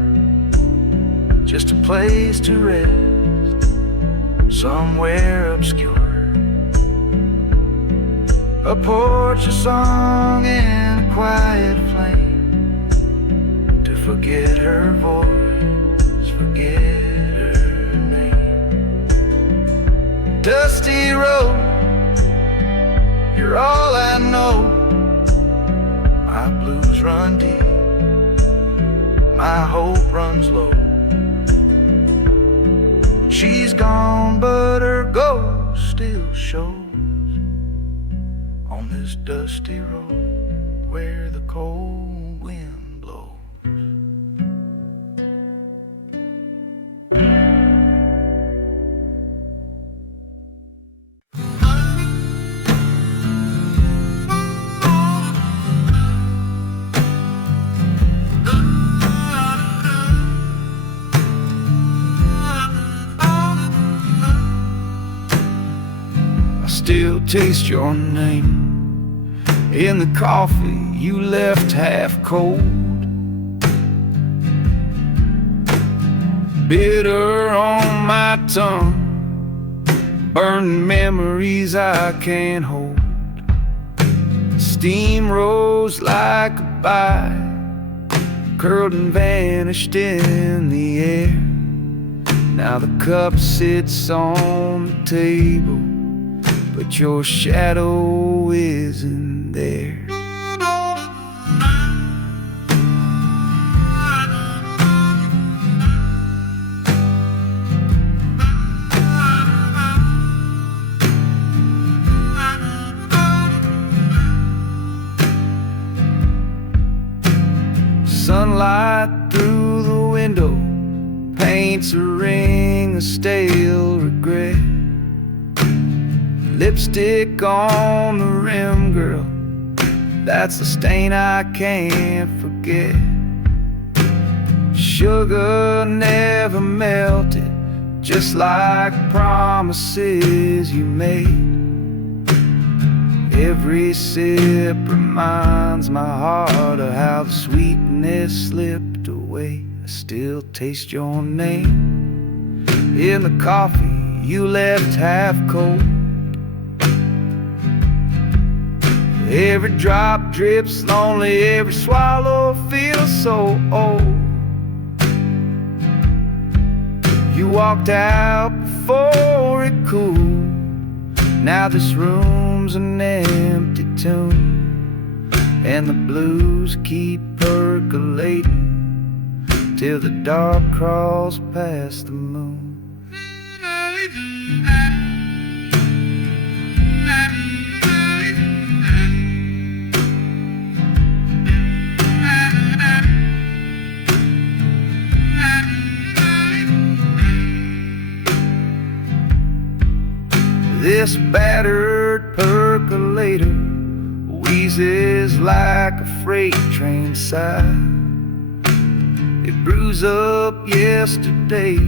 just a place to rest somewhere obscure. A porch, a song, and a quiet flame to forget her voice, forget her name. Dusty road, you're all I know. My blues run deep, my hope runs low. She's gone, but her ghost still shows on this dusty road where the cold wind blows. Still taste your name in the coffee you left half cold. Bitter on my tongue, burning memories I can't hold. Steam rose like a bite curled and vanished in the air. Now the cup sits on the table, but your shadow isn't there. Sunlight through the window paints a ring of stale regret. Lipstick on the rim, girl, that's the stain I can't forget. Sugar never melted, just like promises you made. Every sip reminds my heart of how the sweetness slipped away. I still taste your name in the coffee you left half cold. Every drop drips lonely, every swallow feels so old. You walked out before it cooled. Now this room's an empty tomb, and the blues keep percolating till the dark crawls past the moon. This battered percolator wheezes like a freight train sigh. It brews up yesterday,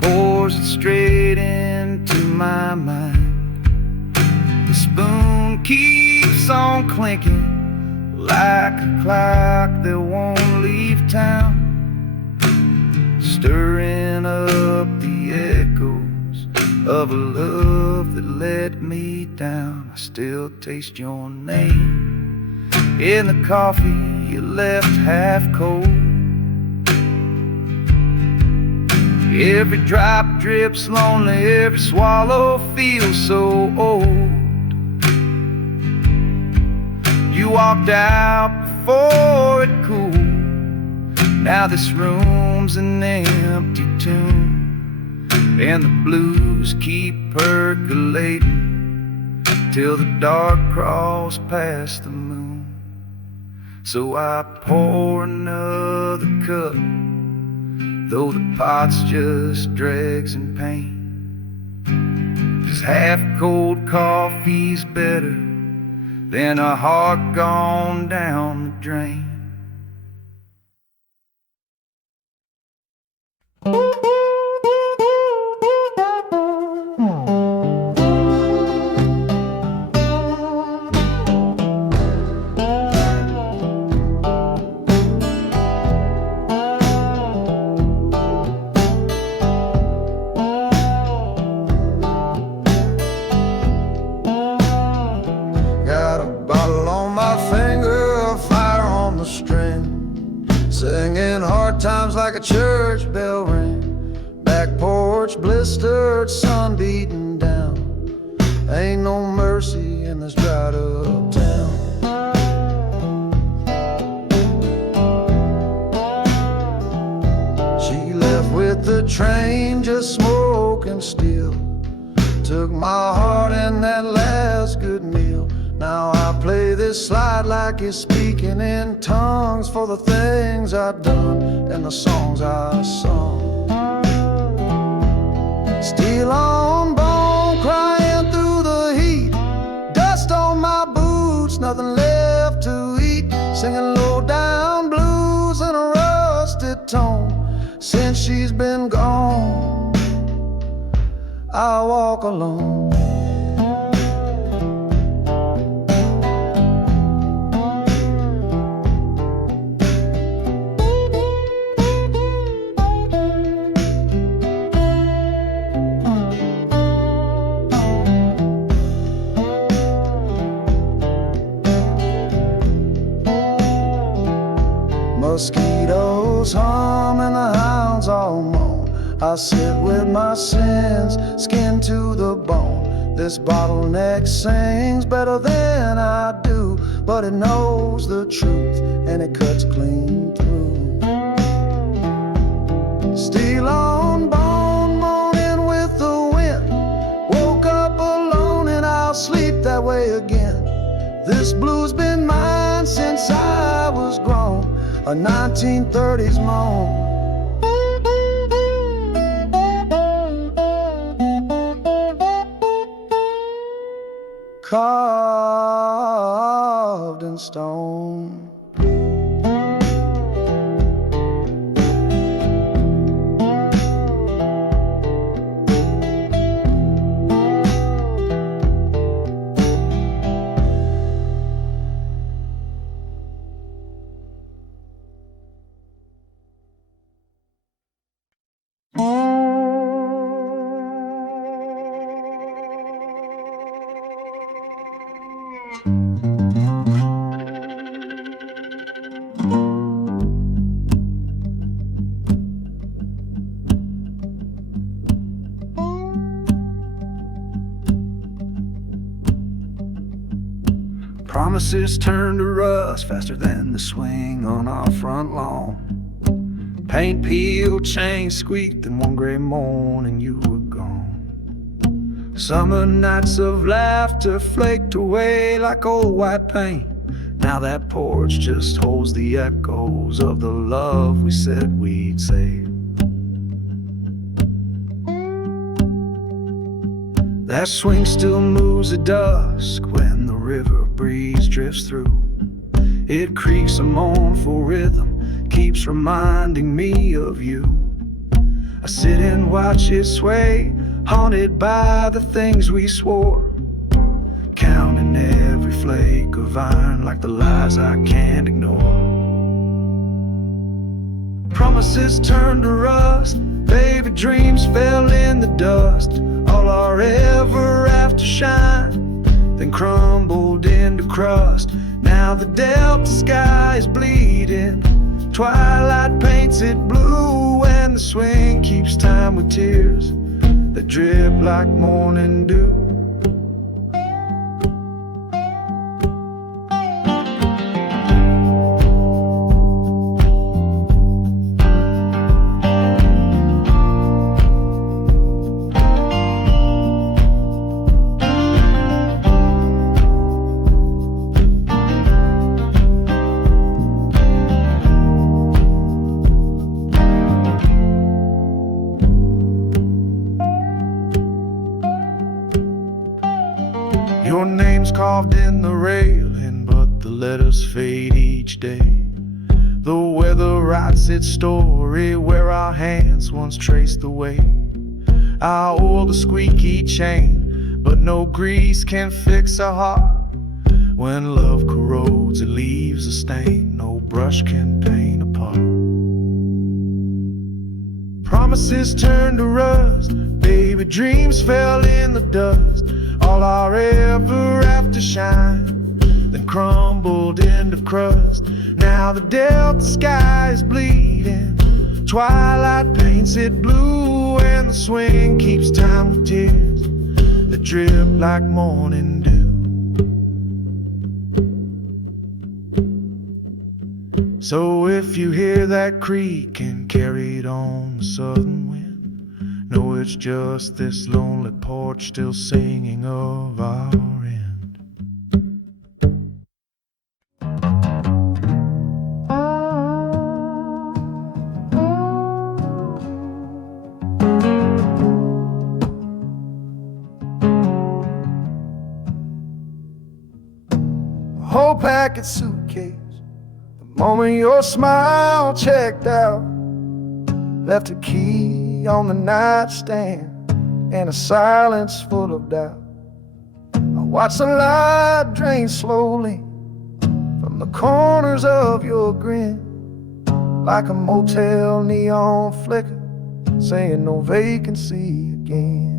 pours it straight into my mind. The spoon keeps on clinking like a clock that won't leave town, stirring up the echoes of a love that let me down. I still taste your name in the coffee you left half cold. Every drop drips lonely, every swallow feels so old. You walked out before it cooled. Now this room's an empty tomb, and the blues keep percolating till the dark crawls past the moon. So I pour another cup, though the pot's just dregs and pain. 'Cause half-cold coffee's better than a heart gone down the drain. Got a bottle on my finger, a fire on the string, singing hard times like a church bell ring. Back porch blistered, sun beating down. Ain't no mercy in this dried up town. She left with the train, just smoking still. Took my heart and that last good meal. Now I play this slide like it's speaking in tongues for the things I've done and the songs I sung. Steel on bone, crying through the heat. Dust on my boots, nothing left to eat. Singing low down blues in a rusted tone. Since she's been gone, I walk alone. Mosquitoes I sit with my sins, skin to the bone. This bottleneck sings better than I do, but it knows the truth and it cuts clean through. Steel on bone, moaning with the wind. Woke up alone and I'll sleep that way again. This blues been mine since I was grown, a 1930s moan. Carved in stone. Promises turn to rust faster than the swing on our front lawn. Paint peeled, chains squeaked, and one gray morning you were gone. Summer nights of laughter flaked away like old white paint. Now that porch just holds the echoes of the love we said we'd save. That swing still moves at dusk when the river breeze drifts through. It creaks a mournful rhythm, keeps reminding me of you. I sit and watch it sway, haunted by the things we swore, counting every flake of iron like the lies I can't ignore. Promises turned to rust, baby dreams fell in the dust. All our ever after shine, then crumbled into crust. Now the delta sky is bleeding, twilight paints it blue, and the swing keeps time with tears that drip like morning dew. Your name's carved in the railing, but the letters fade each day. The weather writes its story where our hands once traced the way. I oil the squeaky chain, but no grease can fix a heart. When love corrodes, it leaves a stain no brush can paint apart. Promises turned to rust, baby dreams fell in the dust. All our ever after shine, then crumbled into crust. Now the delta sky is bleeding, twilight paints it blue, and the swing keeps time with tears that drip like morning dew. So if you hear that creaking carried on the southern wind, know it's just this lonely porch still singing of our end. A whole packet suitcase, the moment your smile checked out, left a key on the nightstand and a silence full of doubt. I watched the light drain slowly from the corners of your grin, like a motel neon flicker saying no vacancy again.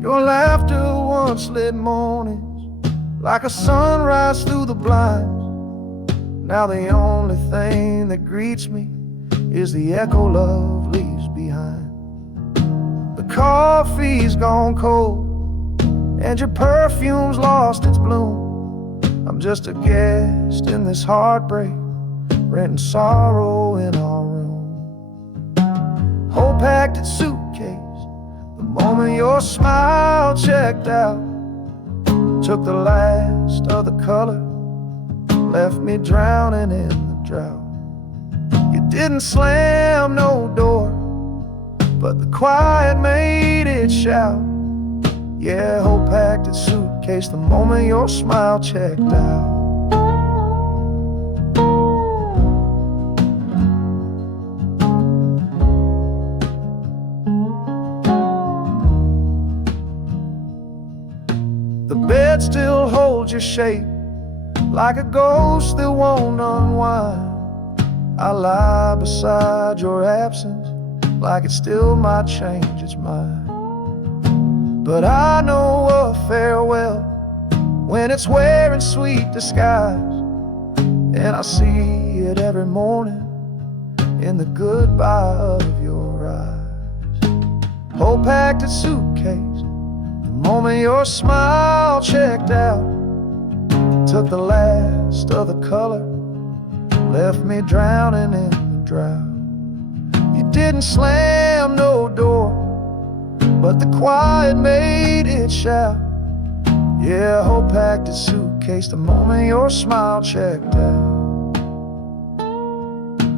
Your laughter once lit mornings like a sunrise through the blinds. Now the only thing that greets me is the echo love leaves behind. The coffee's gone cold and your perfume's lost its bloom. I'm just a guest in this heartbreak, renting sorrow in our room. Whole packed suitcase, the moment your smile checked out, took the last of the color, left me drowning in the drought. You didn't slam no door, but the quiet made it shout. Yeah, whole packed suitcase, the moment your smile checked out. The bed still holds your shape like a ghost that won't unwind. I lie beside your absence like it still might change its mind. But I know a farewell when it's wearing sweet disguise, and I see it every morning in the goodbye of your eyes. Whole packed suitcase, the moment your smile checked out, took the last of the color, left me drowning in the drought. You didn't slam no door, but the quiet made it shout. Yeah, whole packed suitcase, the moment your smile checked out.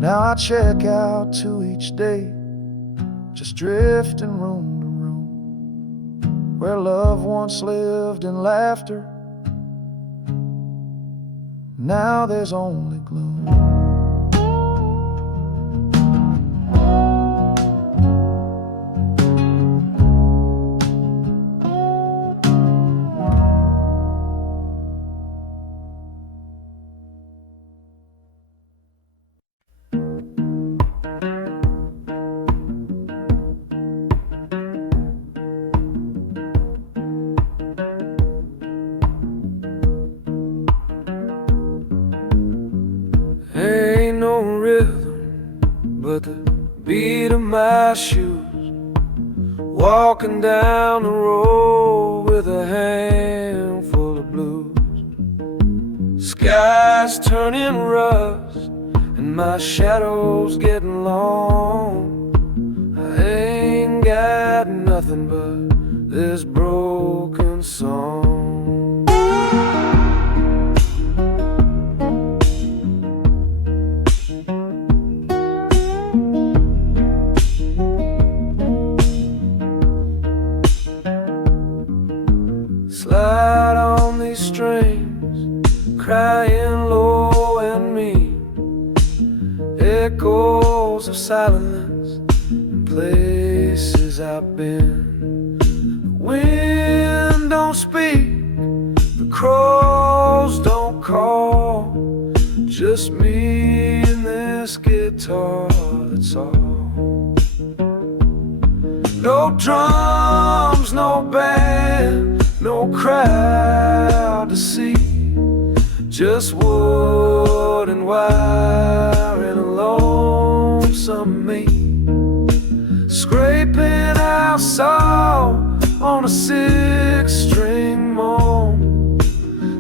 Now I check out too each day, just drifting room to room, where love once lived in laughter, now there's only gloom. Ain't no rhythm but the beat of my shoes, walking down the road with a handful of blues. Sky's turning rust and my shadow's getting long. I ain't got nothing but this broken song. Slide on these strings, crying low and mean, echoes of silence in places I've been. The wind don't speak, the crows don't call, just me and this guitar, that's all. No drums, no band, no crowd to see, just wood and wire and a lonesome me, scraping out salt on a 6-string moan,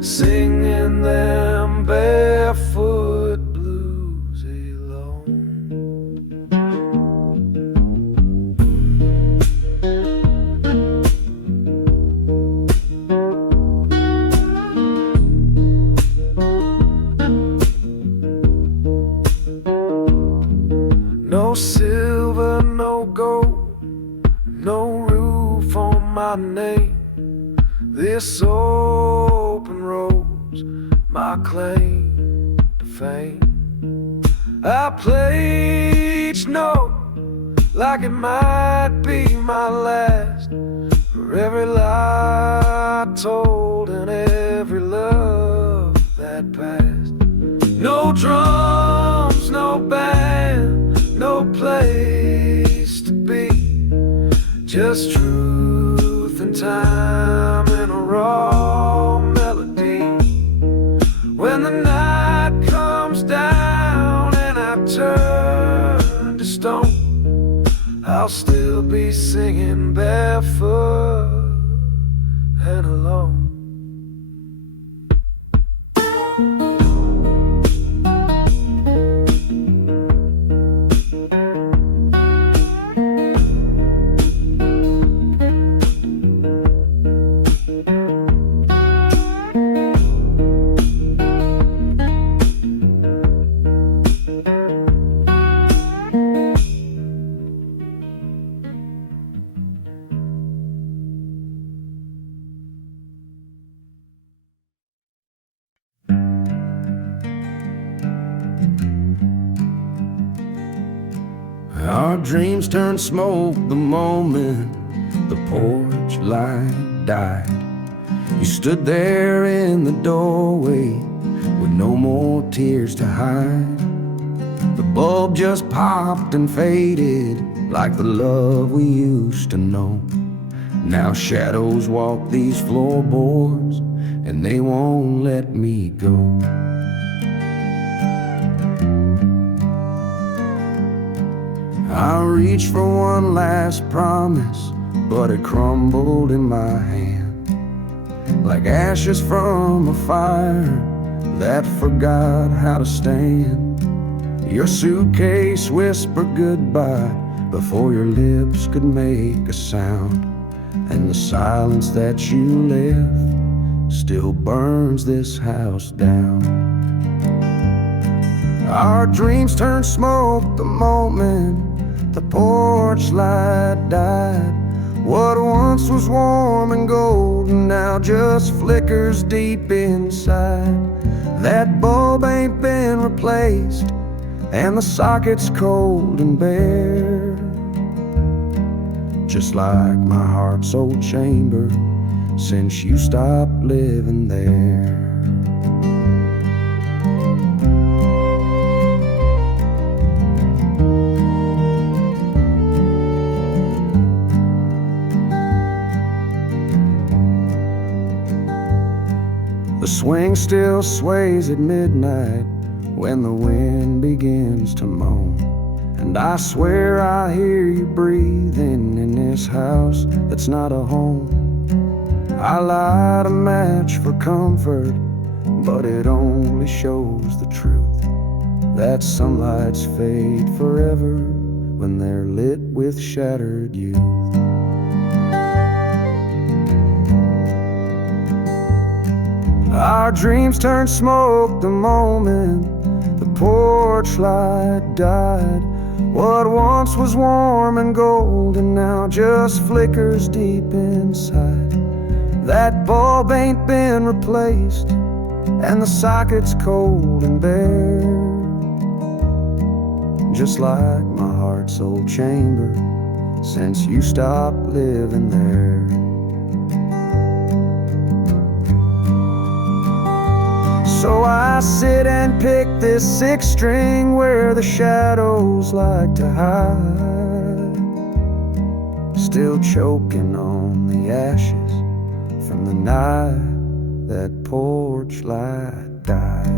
singing them barefoot blues alone. No silver, no gold, no roof on my name. This open road's my claim to fame. I play each note like it might be my last, for every lie I told and every love that passed. No drums, no band, no place to be, just truth and time in a raw melody. When the night comes down and I turn to stone, I'll still be singing barefoot and alone. Our dreams turned smoke the moment the porch light died. You stood there in the doorway with no more tears to hide. The bulb just popped and faded like the love we used to know. Now shadows walk these floorboards and they won't let me go. I reached for one last promise, but it crumbled in my hand like ashes from a fire that forgot how to stand. Your suitcase whispered goodbye before your lips could make a sound, and the silence that you left still burns this house down. Our dreams turned smoke the moment the porch light died. What once was warm and golden now just flickers deep inside. That bulb ain't been replaced and the socket's cold and bare, just like my heart's old chamber since you stopped living there. The swing still sways at midnight when the wind begins to moan, and I swear I hear you breathing in this house that's not a home. I light a match for comfort, but it only shows the truth that some lights fade forever when they're lit with shattered youth. Our dreams turned smoke the moment the porch light died. What once was warm and golden now just flickers deep inside. That bulb ain't been replaced and the socket's cold and bare, just like my heart's old chamber since you stopped living there. So I sit and pick this sixth string where the shadows like to hide, still choking on the ashes from the night that porch light died.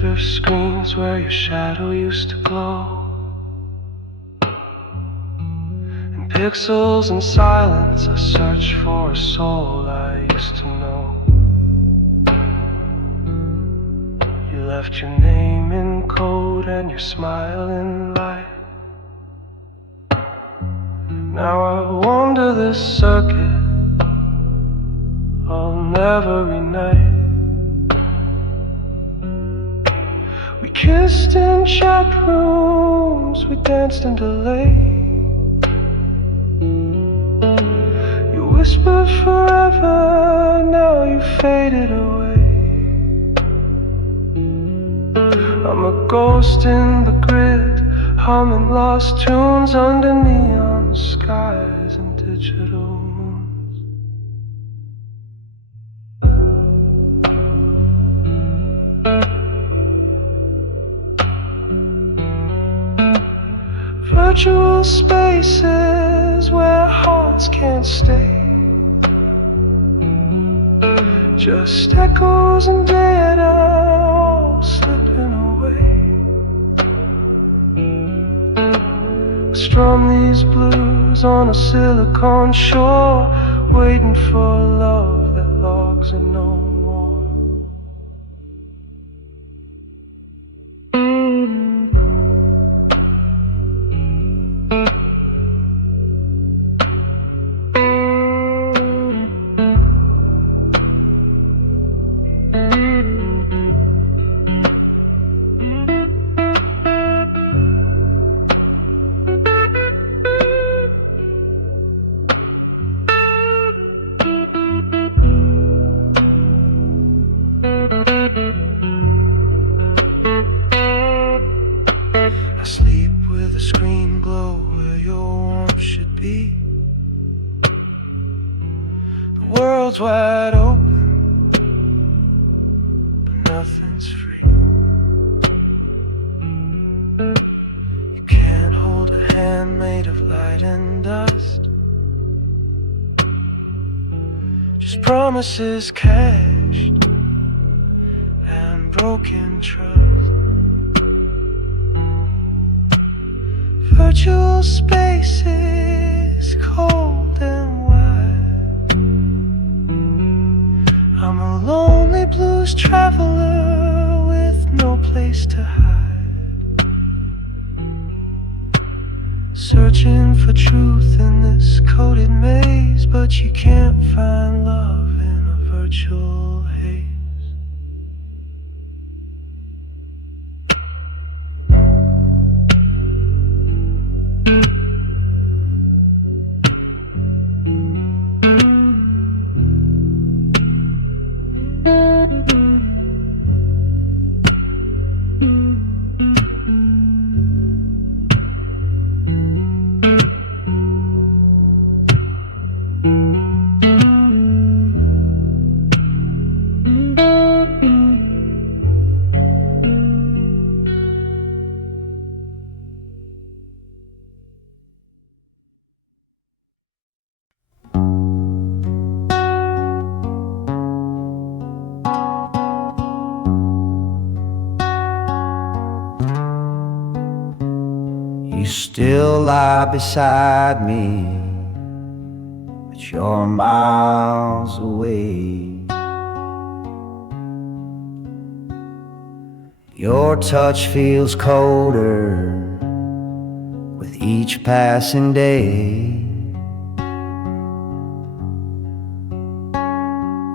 Through screens where your shadow used to glow, in pixels and silence I search for a soul I used to know. You left your name in code and your smile in light. Now I wander this circuit on every night. We kissed in chat rooms, we danced in delay. You whispered forever, now you faded away. I'm a ghost in the grid, humming lost tunes under neon skies and digital moons. Virtual spaces where hearts can't stay, just echoes and data all slipping away. Strum these blues on a silicon shore, waiting for love that logs and no more. I sleep with a screen glow where your warmth should be. The world's wide open, but nothing's free. You can't hold a hand made of light and dust, just promises cashed and broken trust. Virtual spaces, cold and wide. I'm a lonely blues traveler with no place to hide, searching for truth in this coded maze, but you can't find love in a virtual haze. You still lie beside me, but you're miles away. Your touch feels colder with each passing day.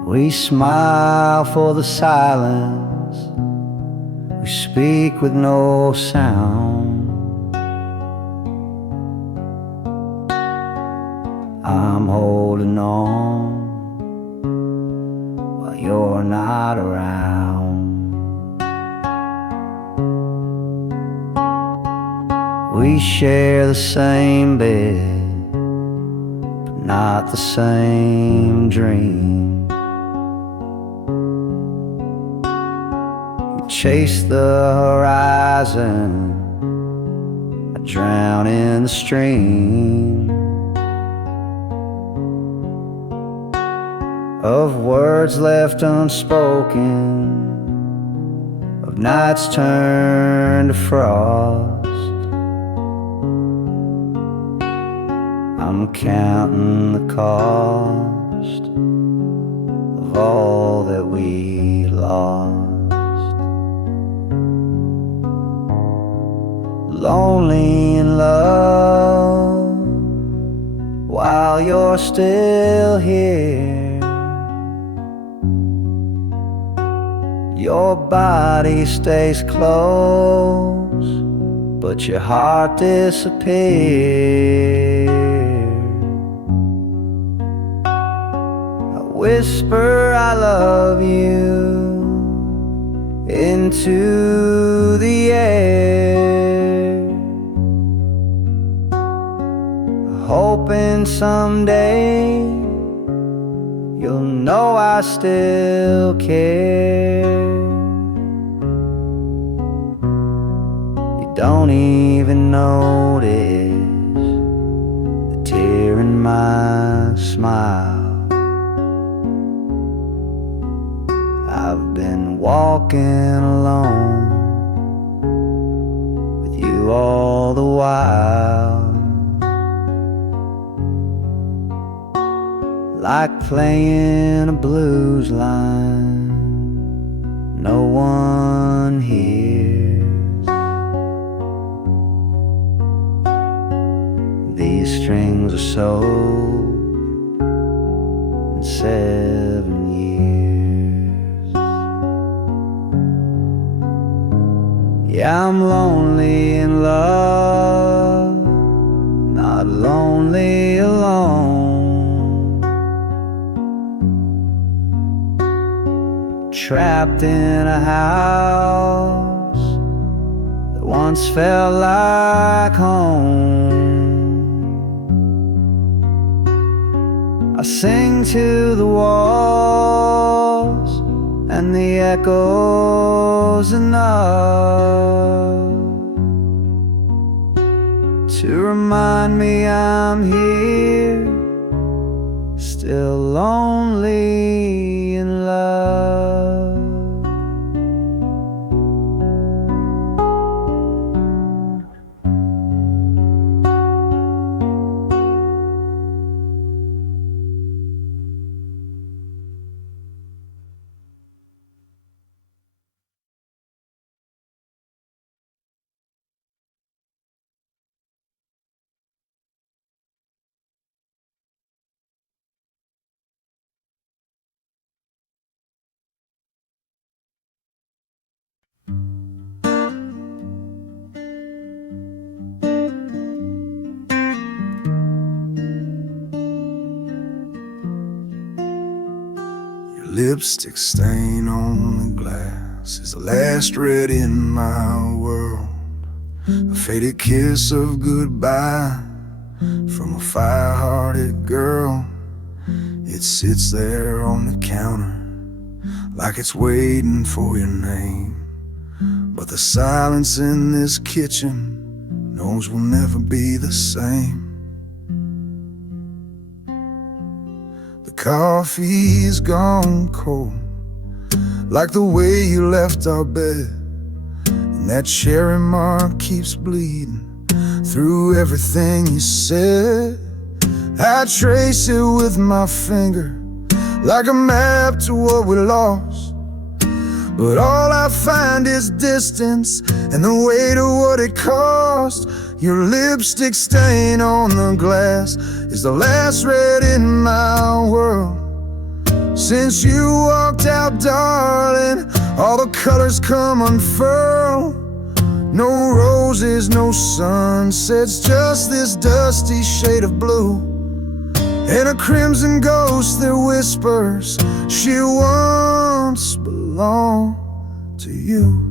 We smile for the silence, we speak with no sound. I'm holding on while you're not around. We share the same bed, but not the same dream. You chase the horizon, I drown in the stream of words left unspoken, of nights turned to frost. I'm counting the cost of all that we lost. Lonely in love, while you're still here. Your body stays close, but your heart disappears. I whisper I love you into the air, hoping someday you'll know I still care. You don't even notice the tear in my smile. I've been walking alone with you all the while, like playing a blues line no one hears. These strings are sewed in 7 years. Yeah, I'm lonely in love, not lonely alone. Trapped in a house that once felt like home. I sing to the walls and the echoes enough to remind me I'm here, still lonely in love. Lipstick stain on the glass is the last red in my world. A faded kiss of goodbye from a fire-hearted girl. It sits there on the counter like it's waiting for your name. But the silence in this kitchen knows we'll never be the same. The coffee's gone cold, like the way you left our bed. And that cherry mark keeps bleeding through everything you said. I trace it with my finger like a map to what we lost, but all I find is distance and the weight of what it cost. Your lipstick stain on the glass is the last red in my world. Since you walked out, darling, all the colors come unfurled. No roses, no sunsets, just this dusty shade of blue, and a crimson ghost that whispers she once belonged to you.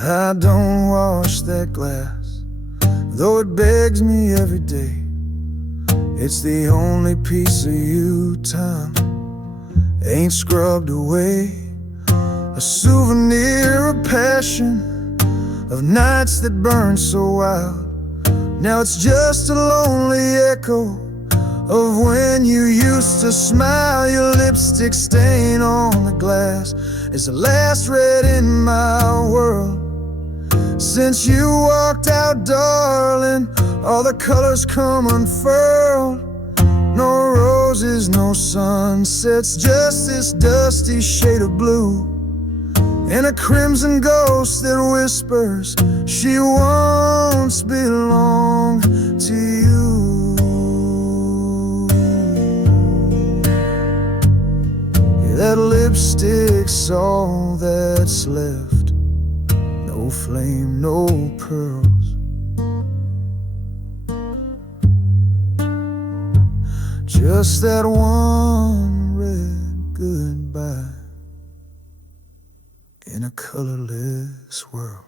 I don't wash that glass, though it begs me every day. It's the only piece of you time ain't scrubbed away. A souvenir of passion, of nights that burned so wild. Now it's just a lonely echo of when you used to smile. Your lipstick stain on the glass is the last red in my world. Since you walked out, darling, all the colors come unfurled. No rose roses, no sunsets, just this dusty shade of blue, and a crimson ghost that whispers she once belonged to you. Yeah, that lipstick's all that's left, no flame, no pearls, just that one red goodbye in a colorless world.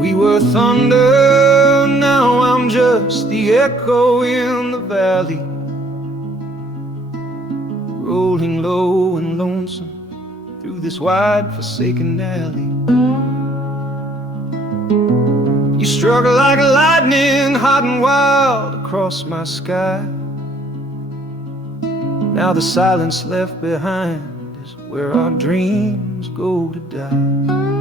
We were thunder, now I'm just the echo in the valley, rolling low and lonesome through this wide forsaken alley. You struck like lightning, hot and wild across my sky. Now the silence left behind is where our dreams go to die.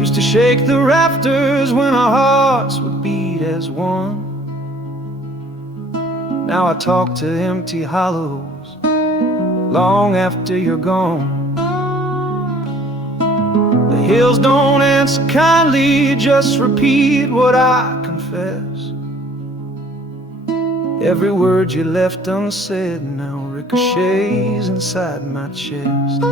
Used to shake the rafters when our hearts would beat as one. Now I talk to empty hollows long after you're gone. The hills don't answer kindly, just repeat what I confess. Every word you left unsaid now ricochets inside my chest.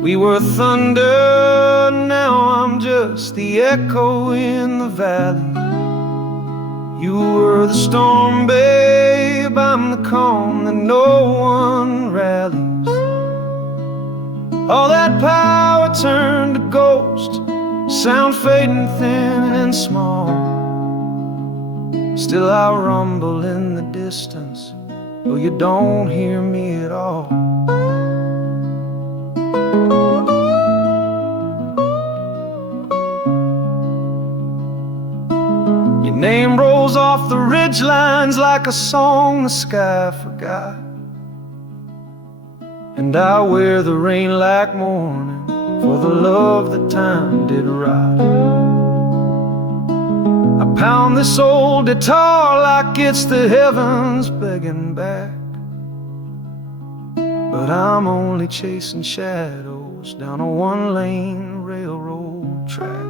We were thunder, now I'm just the echo in the valley. You were the storm, babe, I'm the calm that no one rallies. All that power turned to ghost, sound fading thin and small. Still I rumble in the distance, though you don't hear me at all. Your name rolls off the ridgelines like a song the sky forgot, and I wear the rain like mourning for the love that time did rot. I pound this old guitar like it's the heavens begging back, but I'm only chasing shadows down a one-lane railroad track.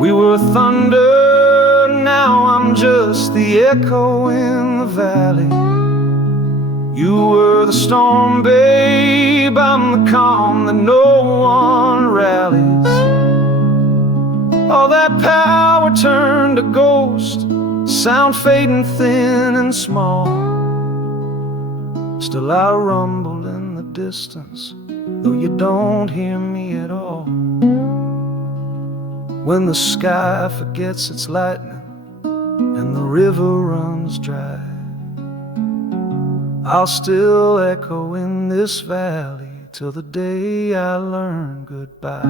We were thunder, now I'm just the echo in the valley. You were the storm, babe, I'm the calm that no one rallies. All that power turned to ghost, sound fading thin and small. Still I rumble in the distance, though you don't hear me at all. When the sky forgets its lightning and the river runs dry, I'll still echo in this valley till the day I learn goodbye.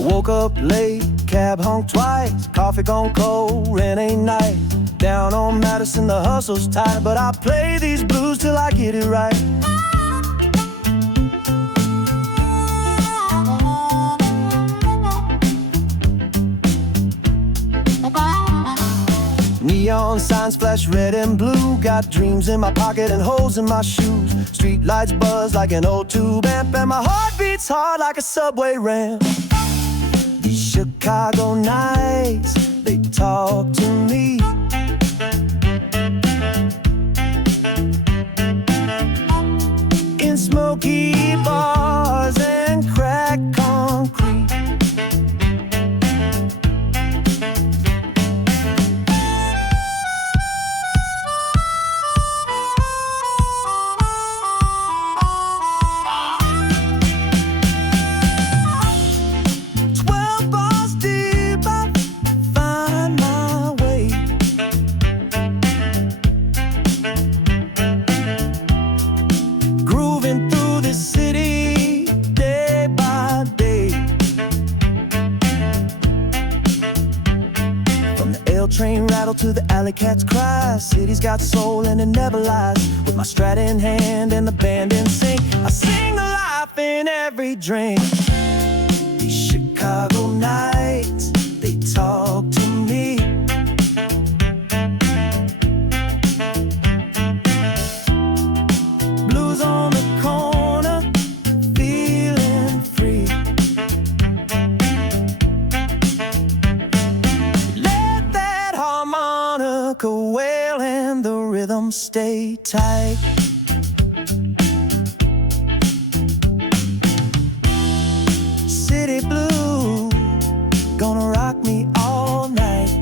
Woke up late, cab honked twice, coffee gone cold, rent ain't nice. Down on Madison, the hustle's tight, but I play these blues till I get it right. Neon signs flash red and blue. Got dreams in my pocket and holes in my shoes. Street lights buzz like an old tube amp, and my heart beats hard like a subway ramp. These Chicago nights, they talk to me. In smoky bars and cracked concrete. Train rattle to the alley cat's cry. City's got soul and it never lies. With my Strat in hand and the band in sync, I sing the life in every drink. These Chicago nights, they talk to me. Blues on the corner, feeling free. Wail and the rhythm stay tight. City blue, gonna rock me all night.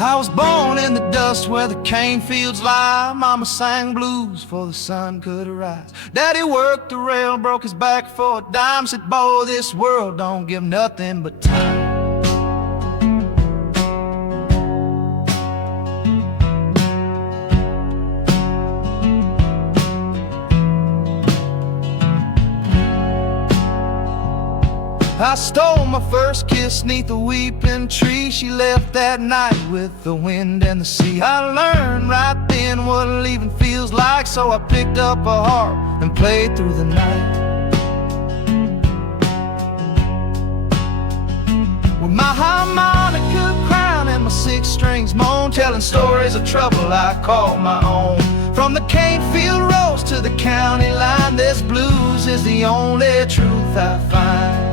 I was born in the dust where the cane fields lie. Mama sang blues before the sun could arise. Daddy worked the rail, broke his back for a dime. Said, boy, this world don't give nothing but time. I stole my first kiss 'neath a weeping tree. She left that night with the wind and the sea. I learned right then what leaving feels like, so I picked up a harp and played through the night. With my harmonica crown and my six strings moan, telling stories of trouble I call my own. From the cane field roads to the county line, this blues is the only truth I find.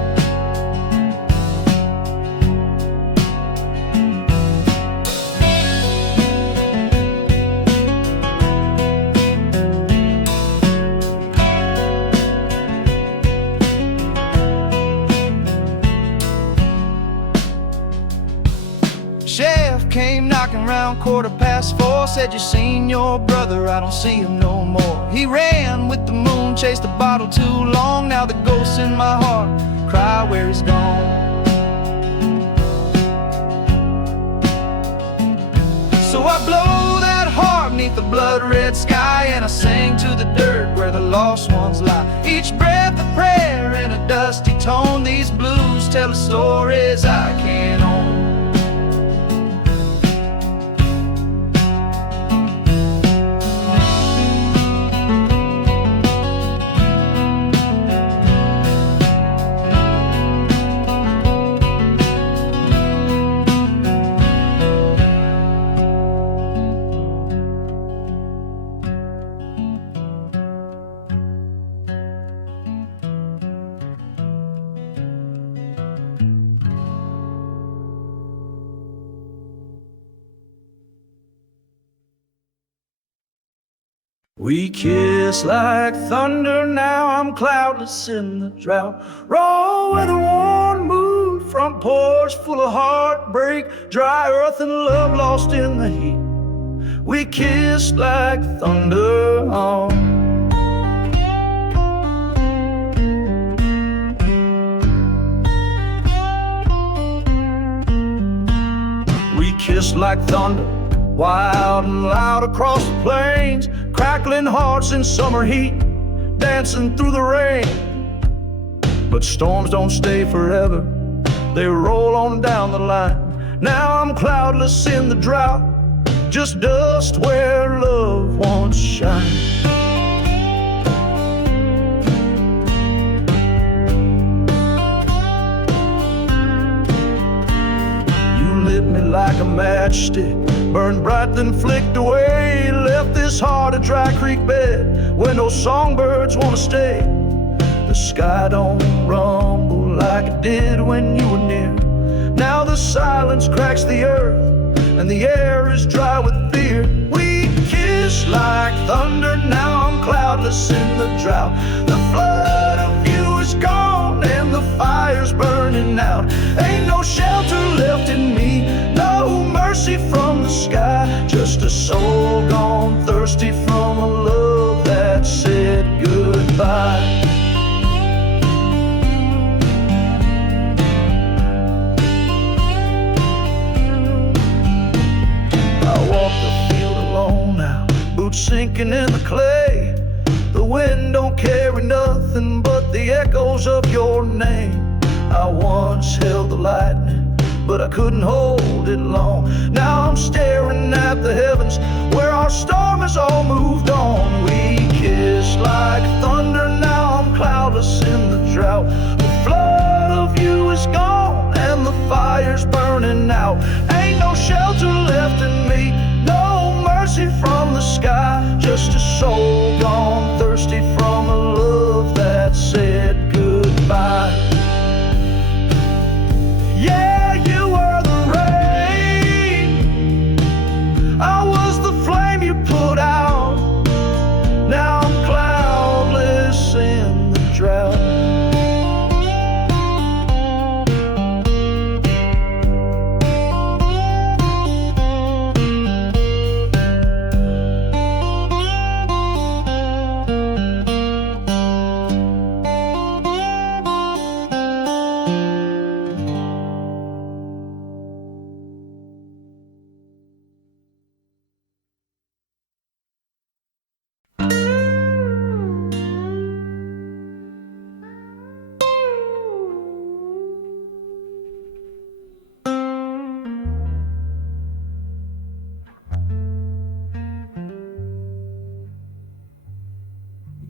Chef came knocking around 4:15. Said, you seen your brother? I don't see him no more. He ran with the moon, chased the bottle too long. Now the ghosts in my heart cry where he's gone. So I blow that harp 'neath the blood-red sky, and I sing to the dirt where the lost ones lie. Each breath a prayer in a dusty tone. These blues tell the stories I can't own. We kiss like thunder, now I'm cloudless in the drought. Raw with a warm mood, front porch full of heartbreak, dry earth and love lost in the heat. We kiss like thunder. Oh. We kiss like thunder, wild and loud across the plains, crackling hearts in summer heat, dancing through the rain. But storms don't stay forever, they roll on down the line. Now I'm cloudless in the drought, just dust where love once shined. You lit me like a matchstick, burned bright then flicked away, left this heart a dry creek bed where no songbirds wanna stay. The sky don't rumble like it did when you were near. Now the silence cracks the earth and the air is dry with fear. We kiss like thunder, now I'm cloudless in the drought. The flood of you is gone and the fire's burning out. Ain't no shelter left in me, no mercy from the sky, just a soul gone thirsty from a love that said goodbye. I walk the field alone now, boots sinking in the clay. The wind don't carry nothing but the echoes of your name. I once held the lightning, but I couldn't hold it long. Now I'm staring at the heavens where our storm has all moved on. We kiss like thunder, now I'm cloudless in the drought. The flood of you is gone and the fire's burning out. Ain't no shelter left in me, no mercy from the sky, just a soul gone thirsty from a love that said goodbye. Yeah, you were the rain, I was the flame you put out. Now I'm cloudless in the drought.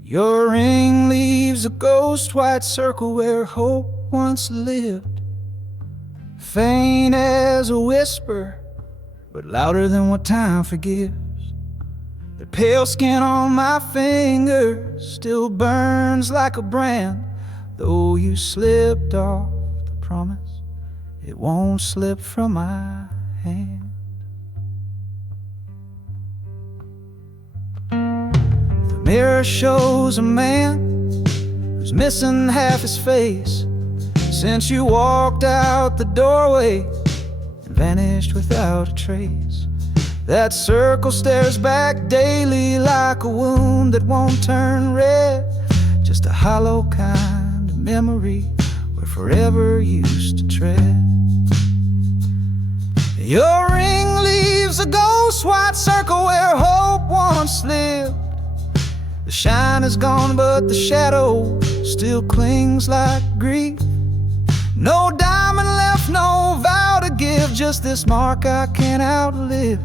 Your ring leaves a ghost white circle where hope once lived, faint as a whisper, but louder than what time forgives. The pale skin on my finger still burns like a brand, though you slipped off the promise, it won't slip from my hand. The mirror shows a man who's missing half his face since you walked out the doorway and vanished without a trace. That circle stares back daily like a wound that won't turn red, just a hollow kind of memory where forever used to tread. Your ring leaves a ghost white circle where hope once lived. The shine is gone, but the shadow still clings like grief. No diamond left, no vow to give, just this mark I can't outlive.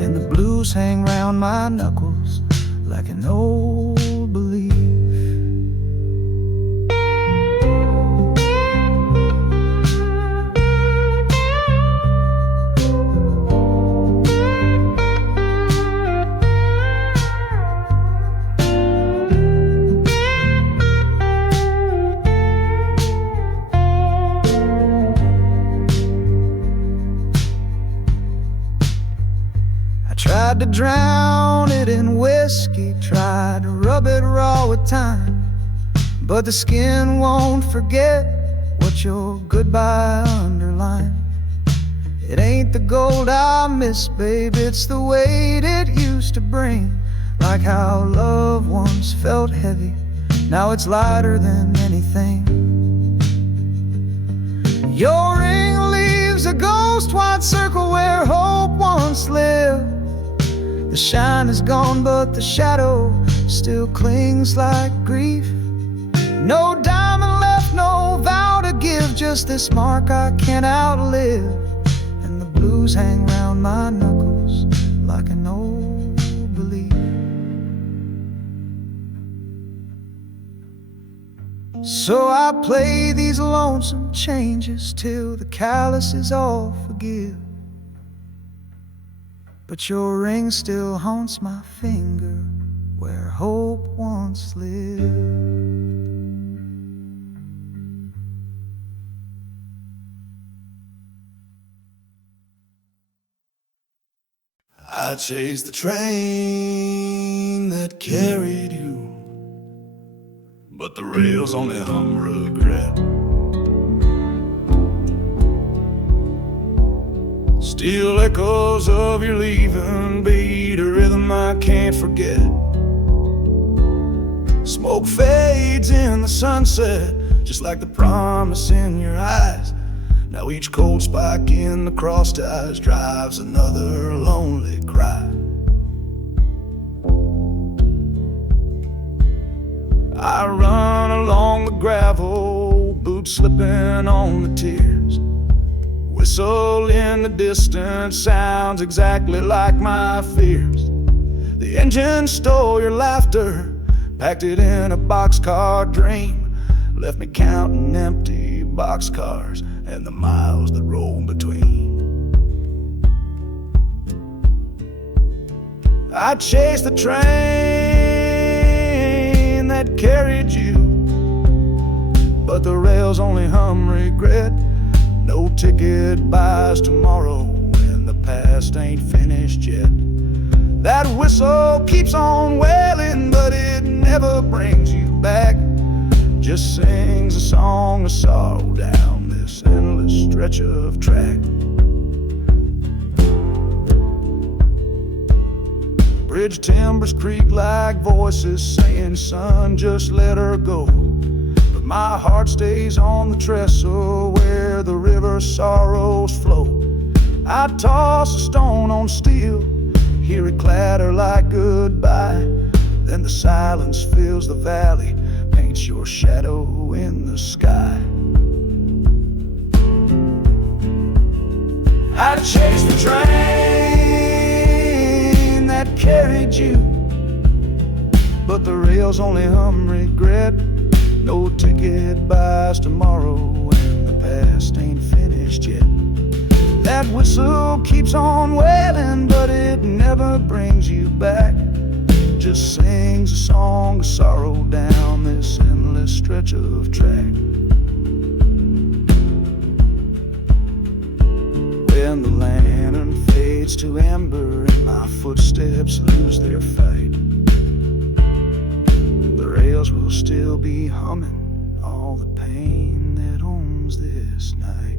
And the blues hang round my knuckles like an old belief. Tried to drown it in whiskey, tried to rub it raw with time, but the skin won't forget what your goodbye underlined. It ain't the gold I miss, babe, it's the weight it used to bring. Like how love once felt heavy, now it's lighter than anything. Your ring leaves a ghost white circle where hope once lived. The shine is gone, but the shadow still clings like grief. No diamond left, no vow to give, just this mark I can't outlive. And the blues hang round my knuckles like an old belief. So I play these lonesome changes till the calluses all forgive. But your ring still haunts my finger where hope once lived. I chased the train that carried you, but the rails only hum regret. Still echoes of your leaving beat a rhythm I can't forget. Smoke fades in the sunset, just like the promise in your eyes. Now each cold spike in the cross ties drives another lonely cry. I run along the gravel, boots slipping on the tears. Whistle in the distance sounds exactly like my fears. The engine stole your laughter, packed it in a boxcar dream, left me counting empty boxcars and the miles that roll between. I chased the train that carried you, but the rails only hum regret. No ticket buys tomorrow when the past ain't finished yet. That whistle keeps on wailing, but it never brings you back. Just sings a song of sorrow down this endless stretch of track. Bridge timbers creak like voices saying, son, just let her go. But my heart stays on the trestle where the river sorrows flow. I toss a stone on steel, hear it clatter like goodbye. Then the silence fills the valley, paints your shadow in the sky. I chased the train that carried you, but the rails only hum regret. No ticket buys tomorrow when the past ain't finished yet. That whistle keeps on wailing, but it never brings you back. Just sings a song of sorrow down this endless stretch of track. When the lantern fades to amber and my footsteps lose their fight, the rails will still be humming all the pain that owns this night.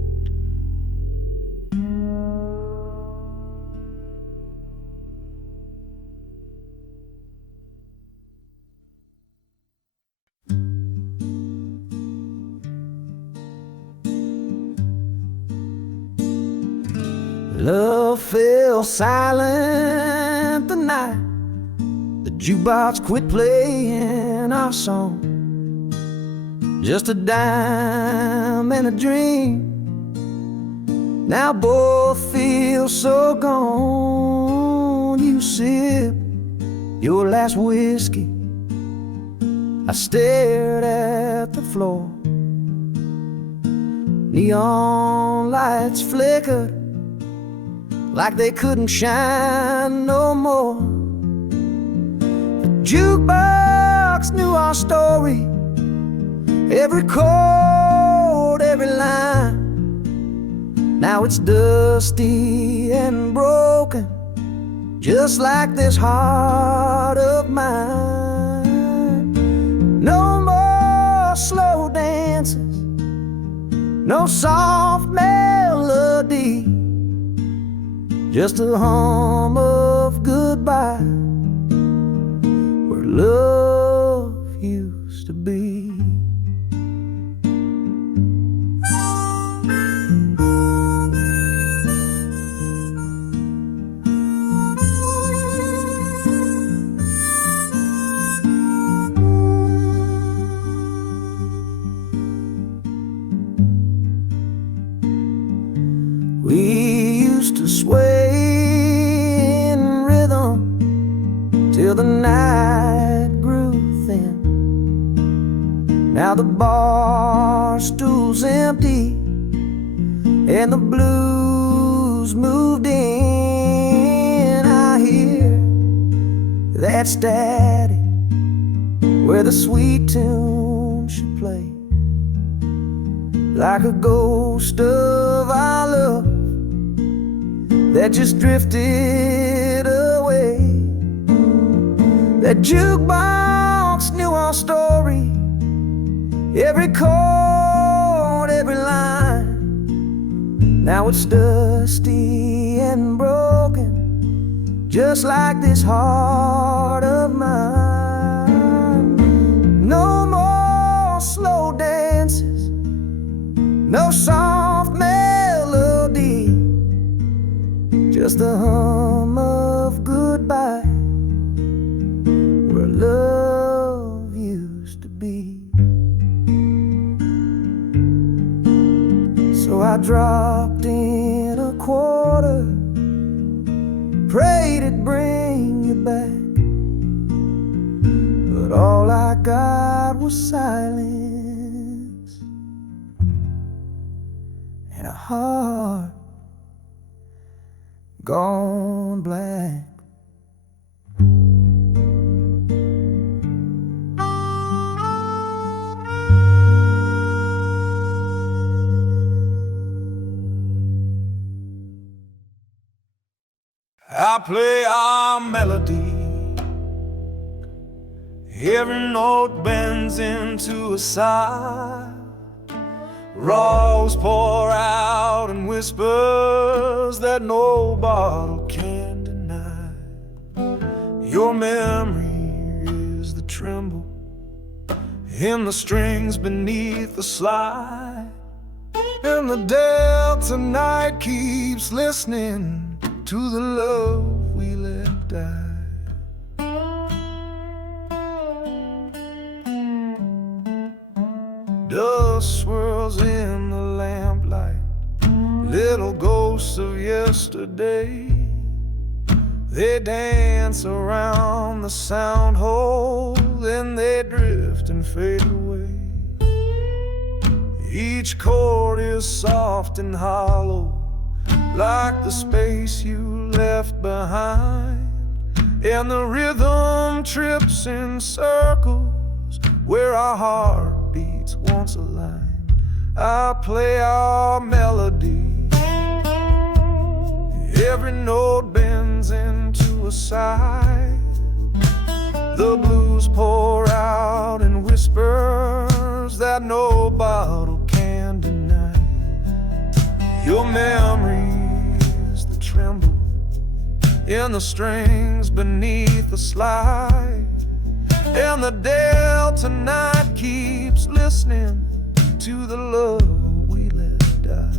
Love fell silent the night the jukebox quit playing our song. Just a dime and a dream. Now both feel so gone. You sip your last whiskey, I stared at the floor. Neon lights flickered like they couldn't shine no more. The jukebox knew our story, every chord, every line. Now it's dusty and broken, just like this heart of mine. No more slow dances, no soft melody, just a hum of goodbye where love used to be. We used to sway in rhythm till the night grew thin. Now the bar stool's empty and the blues moved in. I hear that static where the sweet tune should play, like a ghost of our love that just drifted away. That jukebox knew our story, every chord, every line. Now it's dusty and broken, just like this heart of mine. No more slow dances, no soft melody, just a hum of goodbye where love used to be. So I dropped in a quarter, prayed it'd bring you back, but all I got was silence and a heart gone black. I play our melody, every note bends into a sigh. Rose pour out in whispers that no bottle can deny. Your memory is the tremble in the strings beneath the slide, and the delta night keeps listening to the love we let die. Dust swirls in the lamplight, little ghosts of yesterday. They dance around the sound hole, then they drift and fade away. Each chord is soft and hollow, like the space you left behind, and the rhythm trips in circles where our heartbeats once aligned. I play our melody, every note bends into a sigh. The blues pour out in whispers that no bottle can deny. Your memory is the tremble in the strings beneath the slide, and the delta night keeps listening to the love we let die.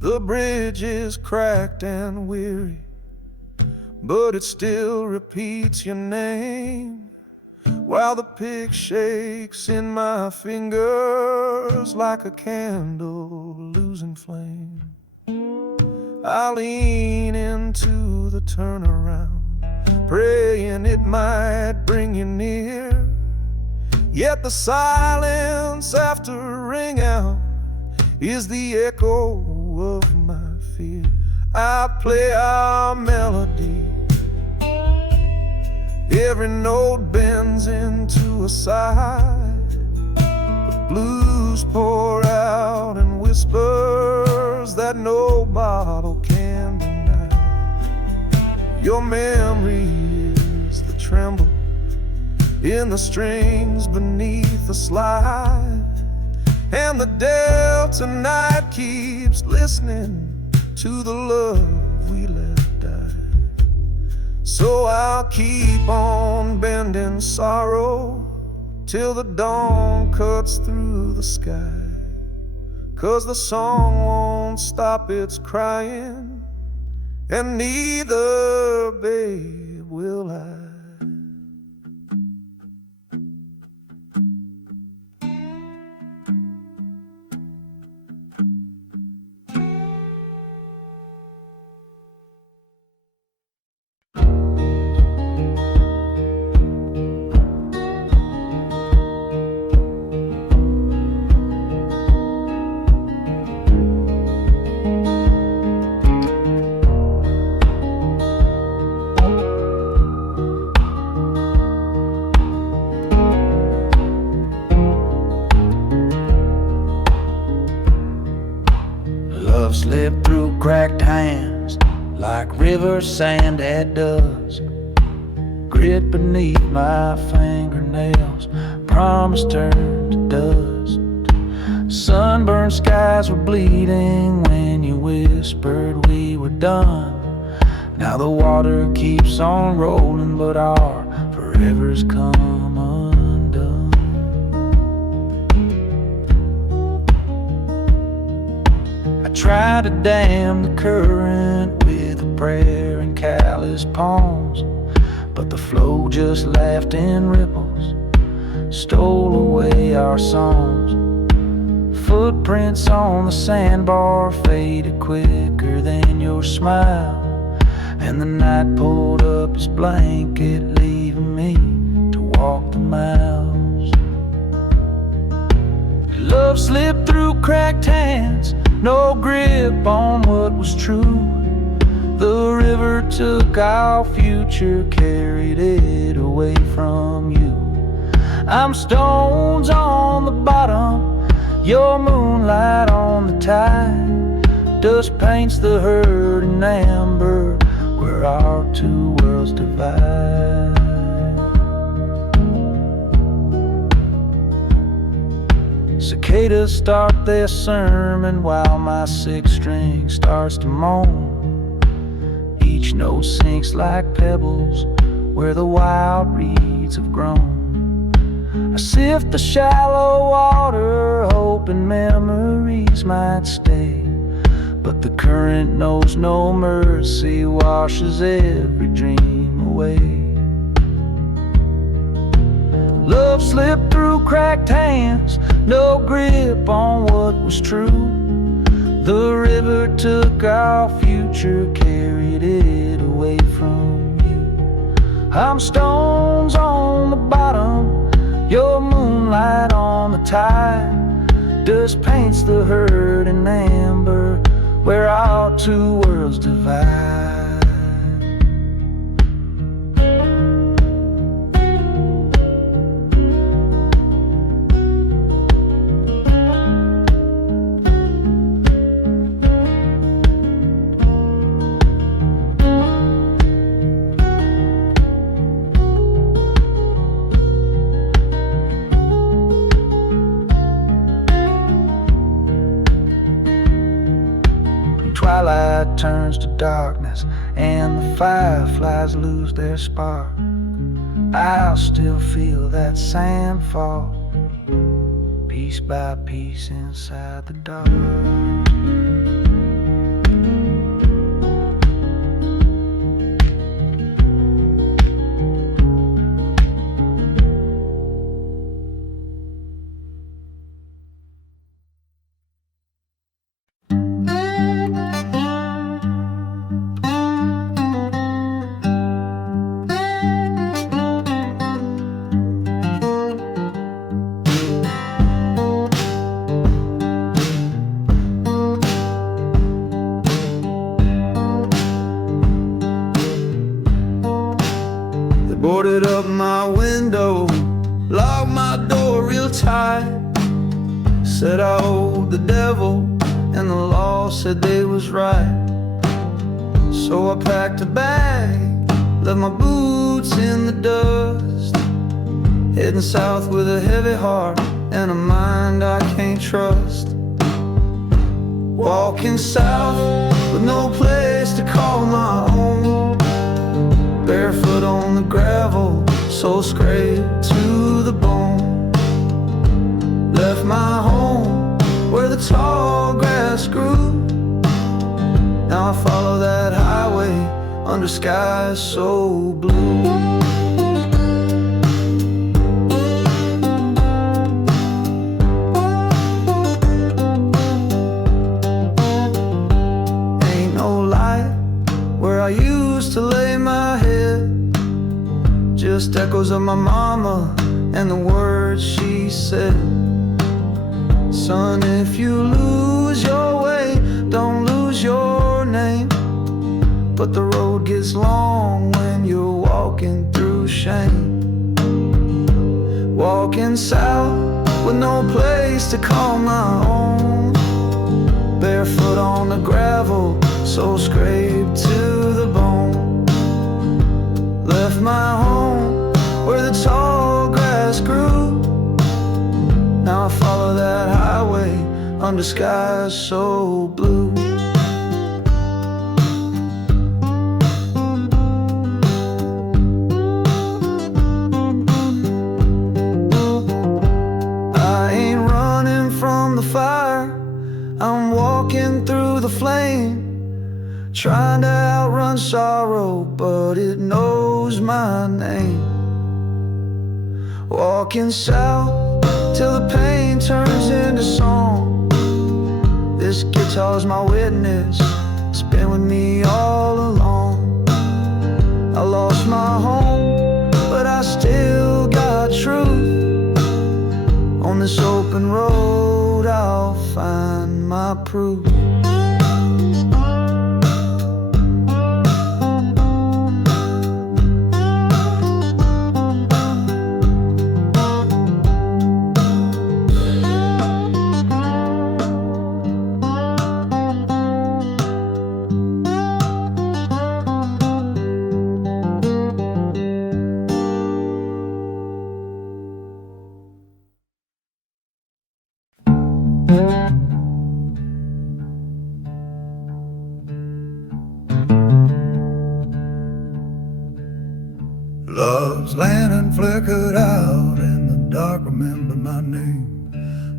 The bridge is cracked and weary, but it still repeats your name, while the pick shakes in my fingers like a candle losing flame. I lean into the turnaround, praying it might bring you near, yet the silence after ring out is the echo of my fear. I play our melody. Every note bends into a sigh. The blues pour out in whispers that no bottle can deny. Your memory is the tremble in the strings beneath the slide, and the Delta night keeps listening to the love we let die. So I'll keep on bending sorrow till the dawn cuts through the sky, 'cause the song won't stop its crying, and neither, babe, will I. Love slipped through cracked hands like river sand at dusk. Grit beneath my fingernails, promise turned to dust. Sunburned skies were bleeding when you whispered we were done. Now the water keeps on rolling, but our forever's come undone. I tried to dam the current with a prayer and callous palms, but the flow just laughed in ripples, stole away our songs. Footprints on the sandbar faded quicker than your smile, and the night pulled up its blanket, leaving me to walk the miles. Love slipped through cracked hands, no grip on what was true. The river took our future, carried it away from you. I'm stones on the bottom, your moonlight on the tide. Dust paints the hurt in amber where our two worlds divide. Cicadas start their sermon while my sixth string starts to moan. Each note sinks like pebbles where the wild reeds have grown. I sift the shallow water, hoping memories might stay, but the current knows no mercy, washes every dream away. Love slipped through cracked hands, no grip on what was true. The river took our future, carried it away from you. I'm stones on the bottom, your moonlight on the tide. Dust paints the hurt in amber where our two worlds divide. Twilight turns to darkness and the fireflies lose their spark. I'll still feel that sand fall, piece by piece inside the dark. boarded up my window, locked my door real tight. Said I owed the devil, and the law said they was right. So I packed a bag, left my boots in the dust, heading south with a heavy heart and a mind I can't trust. Walking south with no place to call my own, barefoot on the gravel, soul scraped to the bone. Left my home where the tall grass grew. Now I follow that highway under skies so blue. Ain't no light where I used to lay my head, just echoes of my mama and the words she said. Son, if you lose your way, don't lose your name. But the road gets long when you're walking through shame. Walking south with no place to call my own, barefoot on the gravel, soul scraped to the bone. Left my home where the tall grass grew. Now I follow that highway under skies so blue. I ain't running from the fire, I'm walking through the flame, trying to outrun sorrow, but it knows my name. Walking south till the pain turns into song. This guitar's my witness, it's been with me all along. I lost my home, but I still got truth. On this open road I'll find my proof. Love's lantern flickered out in the dark, remember my name.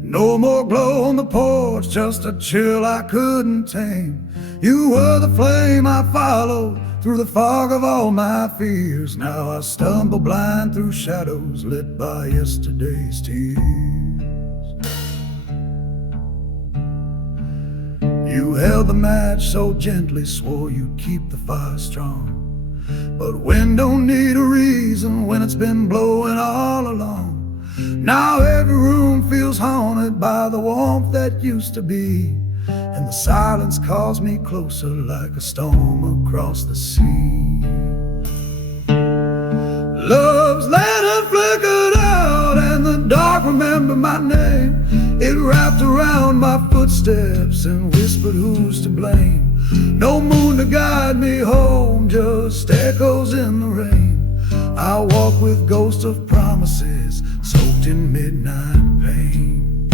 No more glow on the porch, just a chill I couldn't tame. You were the flame I followed through the fog of all my fears. Now I stumble blind through shadows lit by yesterday's tears. You held the match so gently, swore you'd keep the fire strong. But wind don't need a reason when it's been blowing all along. Now every room feels haunted by the warmth that used to be, and the silence calls me closer like a storm across the sea. Love's lantern flickered out and the dark remembered my name. It wrapped around my footsteps and whispered who's to blame. No moon to guide me home, just echoes in the rain. I walk with ghosts of promises soaked in midnight pain.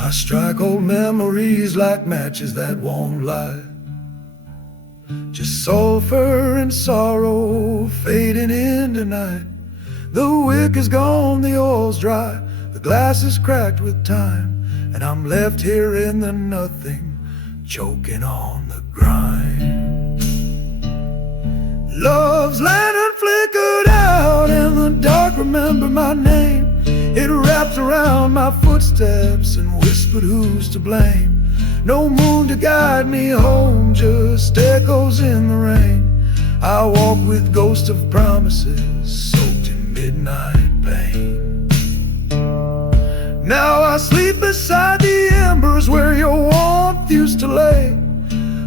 I strike old memories like matches that won't light. Just sulfur and sorrow fading into night. The wick is gone, the oil's dry, The glass is cracked with time, and I'm left here in the nothing, choking on the grind. Love's lantern flickered out in the dark, remember my name. It wrapped around my footsteps and whispered who's to blame. No moon to guide me home, just echoes in the rain. I walk with ghosts of promises soaked in midnight pain. Now I sleep beside the embers where your warmth used to lay,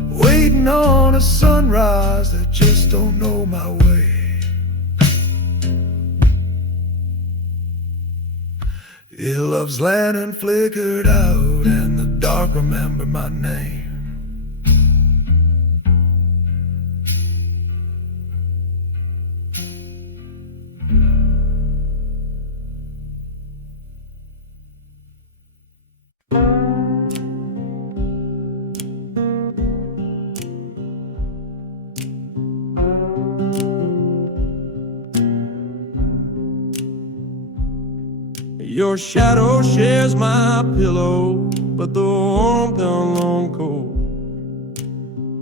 waiting on a sunrise that just don't know my way. Your love's lantern flickered out, and the dark remember my name. Your shadow shares my pillow, but the warmth down long cold.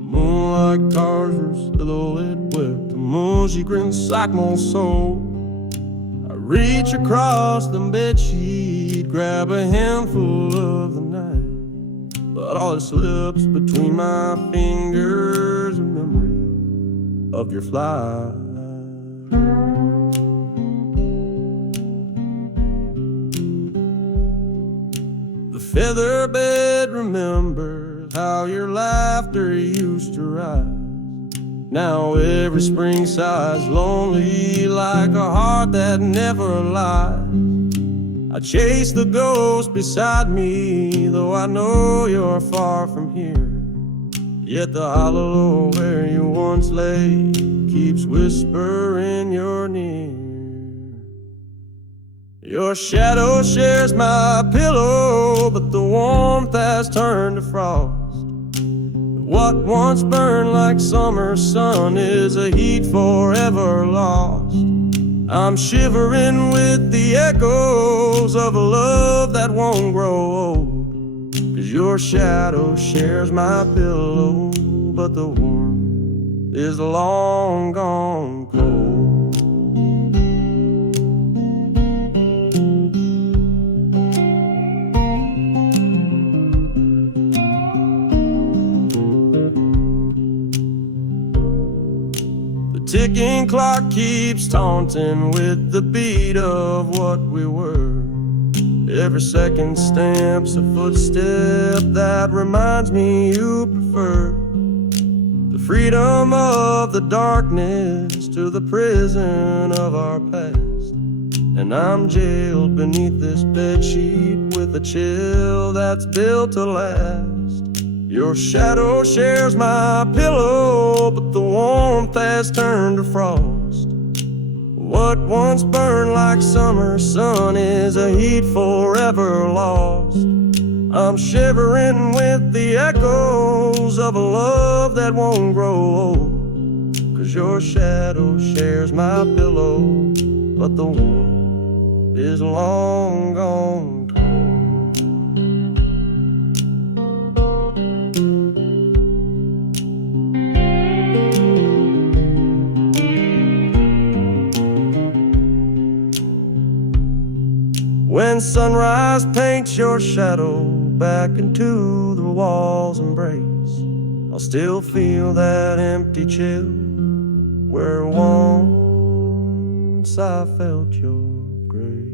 Moonlight cars her silhouette wet, the moon she grins like my soul. I reach across the bedsheet, grab a handful of the night, but all that slips between my fingers a memory of your flight. Feather bed remembers how your laughter used to rise. Now every spring sighs lonely like a heart that never lies. I chase the ghost beside me, though I know you're far from here. Yet the hollow where you once lay keeps whispering you're near. Your shadow shares my pillow, but the warmth has turned to frost. What once burned like summer sun is a heat forever lost. I'm shivering with the echoes of a love that won't grow old. 'Cause your shadow shares my pillow, but the warmth is long gone cold. Ticking clock keeps taunting with the beat of what we were. Every second stamps a footstep that reminds me you prefer the freedom of the darkness to the prison of our past. And I'm jailed beneath this bedsheet with a chill that's built to last. Your shadow shares my pillow, but the warmth has turned to frost. What once burned like summer sun is a heat forever lost. I'm shivering with the echoes of a love that won't grow old. 'Cause your shadow shares my pillow, but the warmth is long gone. When sunrise paints your shadow back into the wall's embrace, I'll still feel that empty chill where once I felt your grace.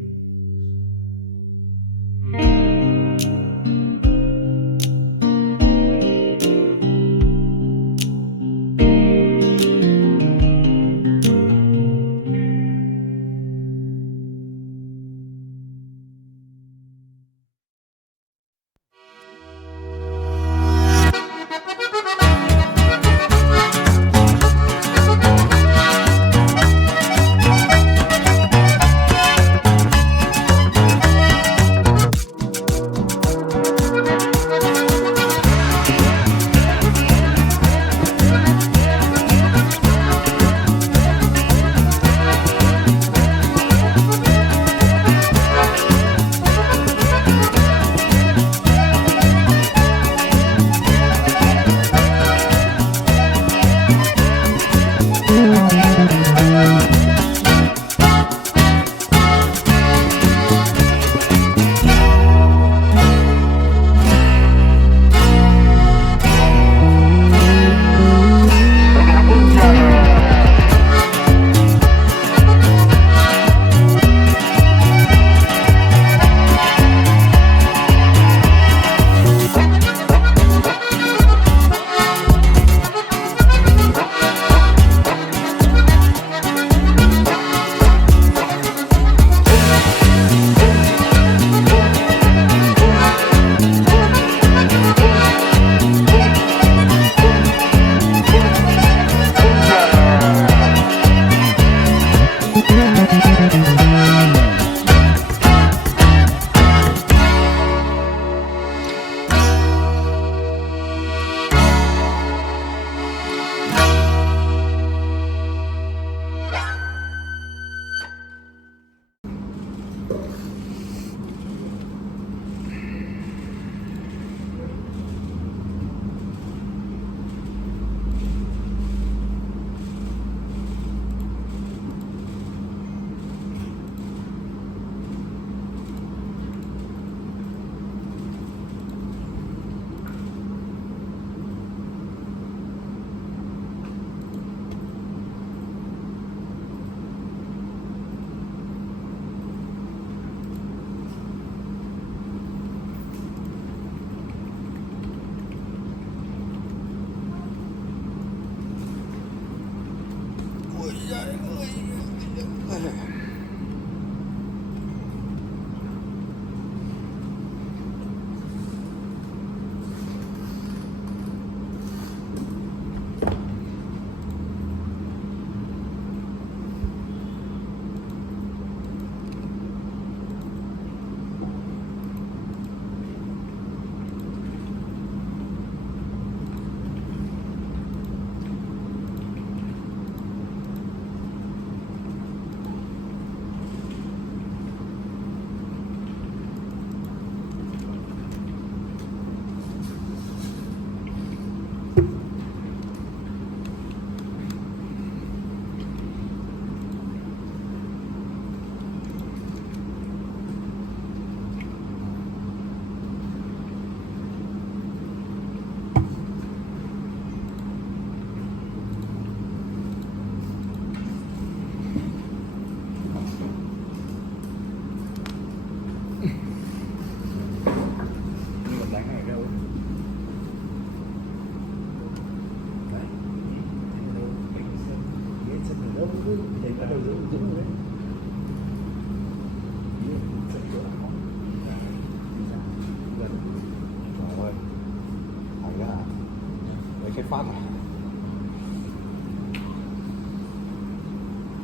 phát à?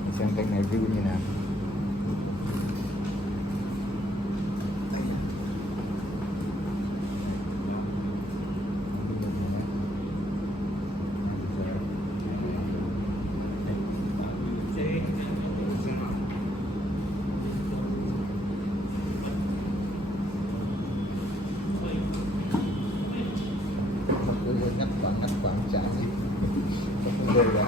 Để xem cách này view như nào. Ngắt quãng chả gì không đời là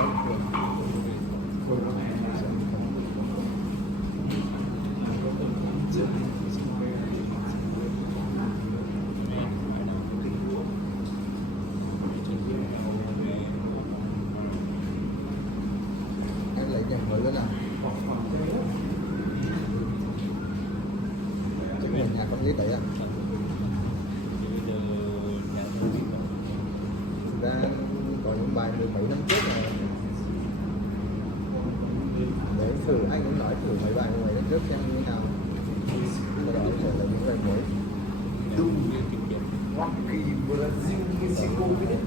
em lấy nhạc mới nữa nào chắc là nhạc con biết đấy ạ. Ra có những bài mười mấy năm trước này đấy, thử anh cũng nói thử mấy bài mười mấy năm trước xem như thế nào, sau đó sẽ là những bài mới. Hoa Kỳ, Brazil, Mexico đấy.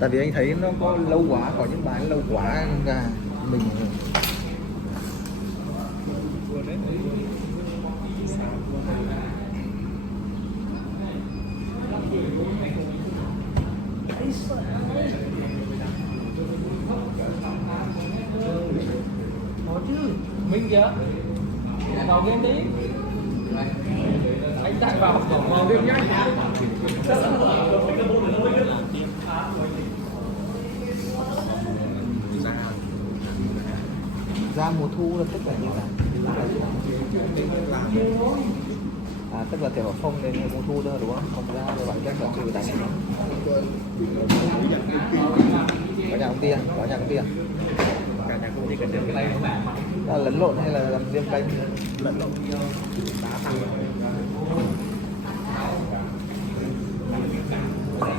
Tại vì anh thấy nó có lâu quá, có những bài lâu quá ra mình có chứ, Minh kìa, vào game đi. Anh chạy vào game nhanh. ra mùa thu là tức là như nào? À, tức là kiểu không đến mùa thu nữa đúng không? Không ra rồi bạn chắc là trừ đánh. Có nhà công ty à? Có nhà công ty à? Cả nhà công ty cần được cái tay không ạ? Là lẫn lộn hay là làm riêng kênh? Lẫn lộn.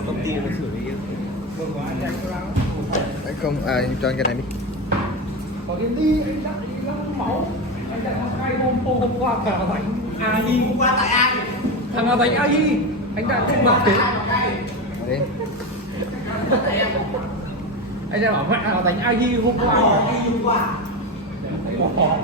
Công ty nó xử lý. Anh không, à anh cho anh cái này đi. Có cái đi anh chắc nó máu. Anh chạy hai hôm qua cả thằng AI. Hôm qua tại ai? Thằng nào đánh AI? Anh đã không bảo thế. Đấy. Anh đã bảo mẹ nào đánh AI hôm qua. AI hôm qua. Bỏ.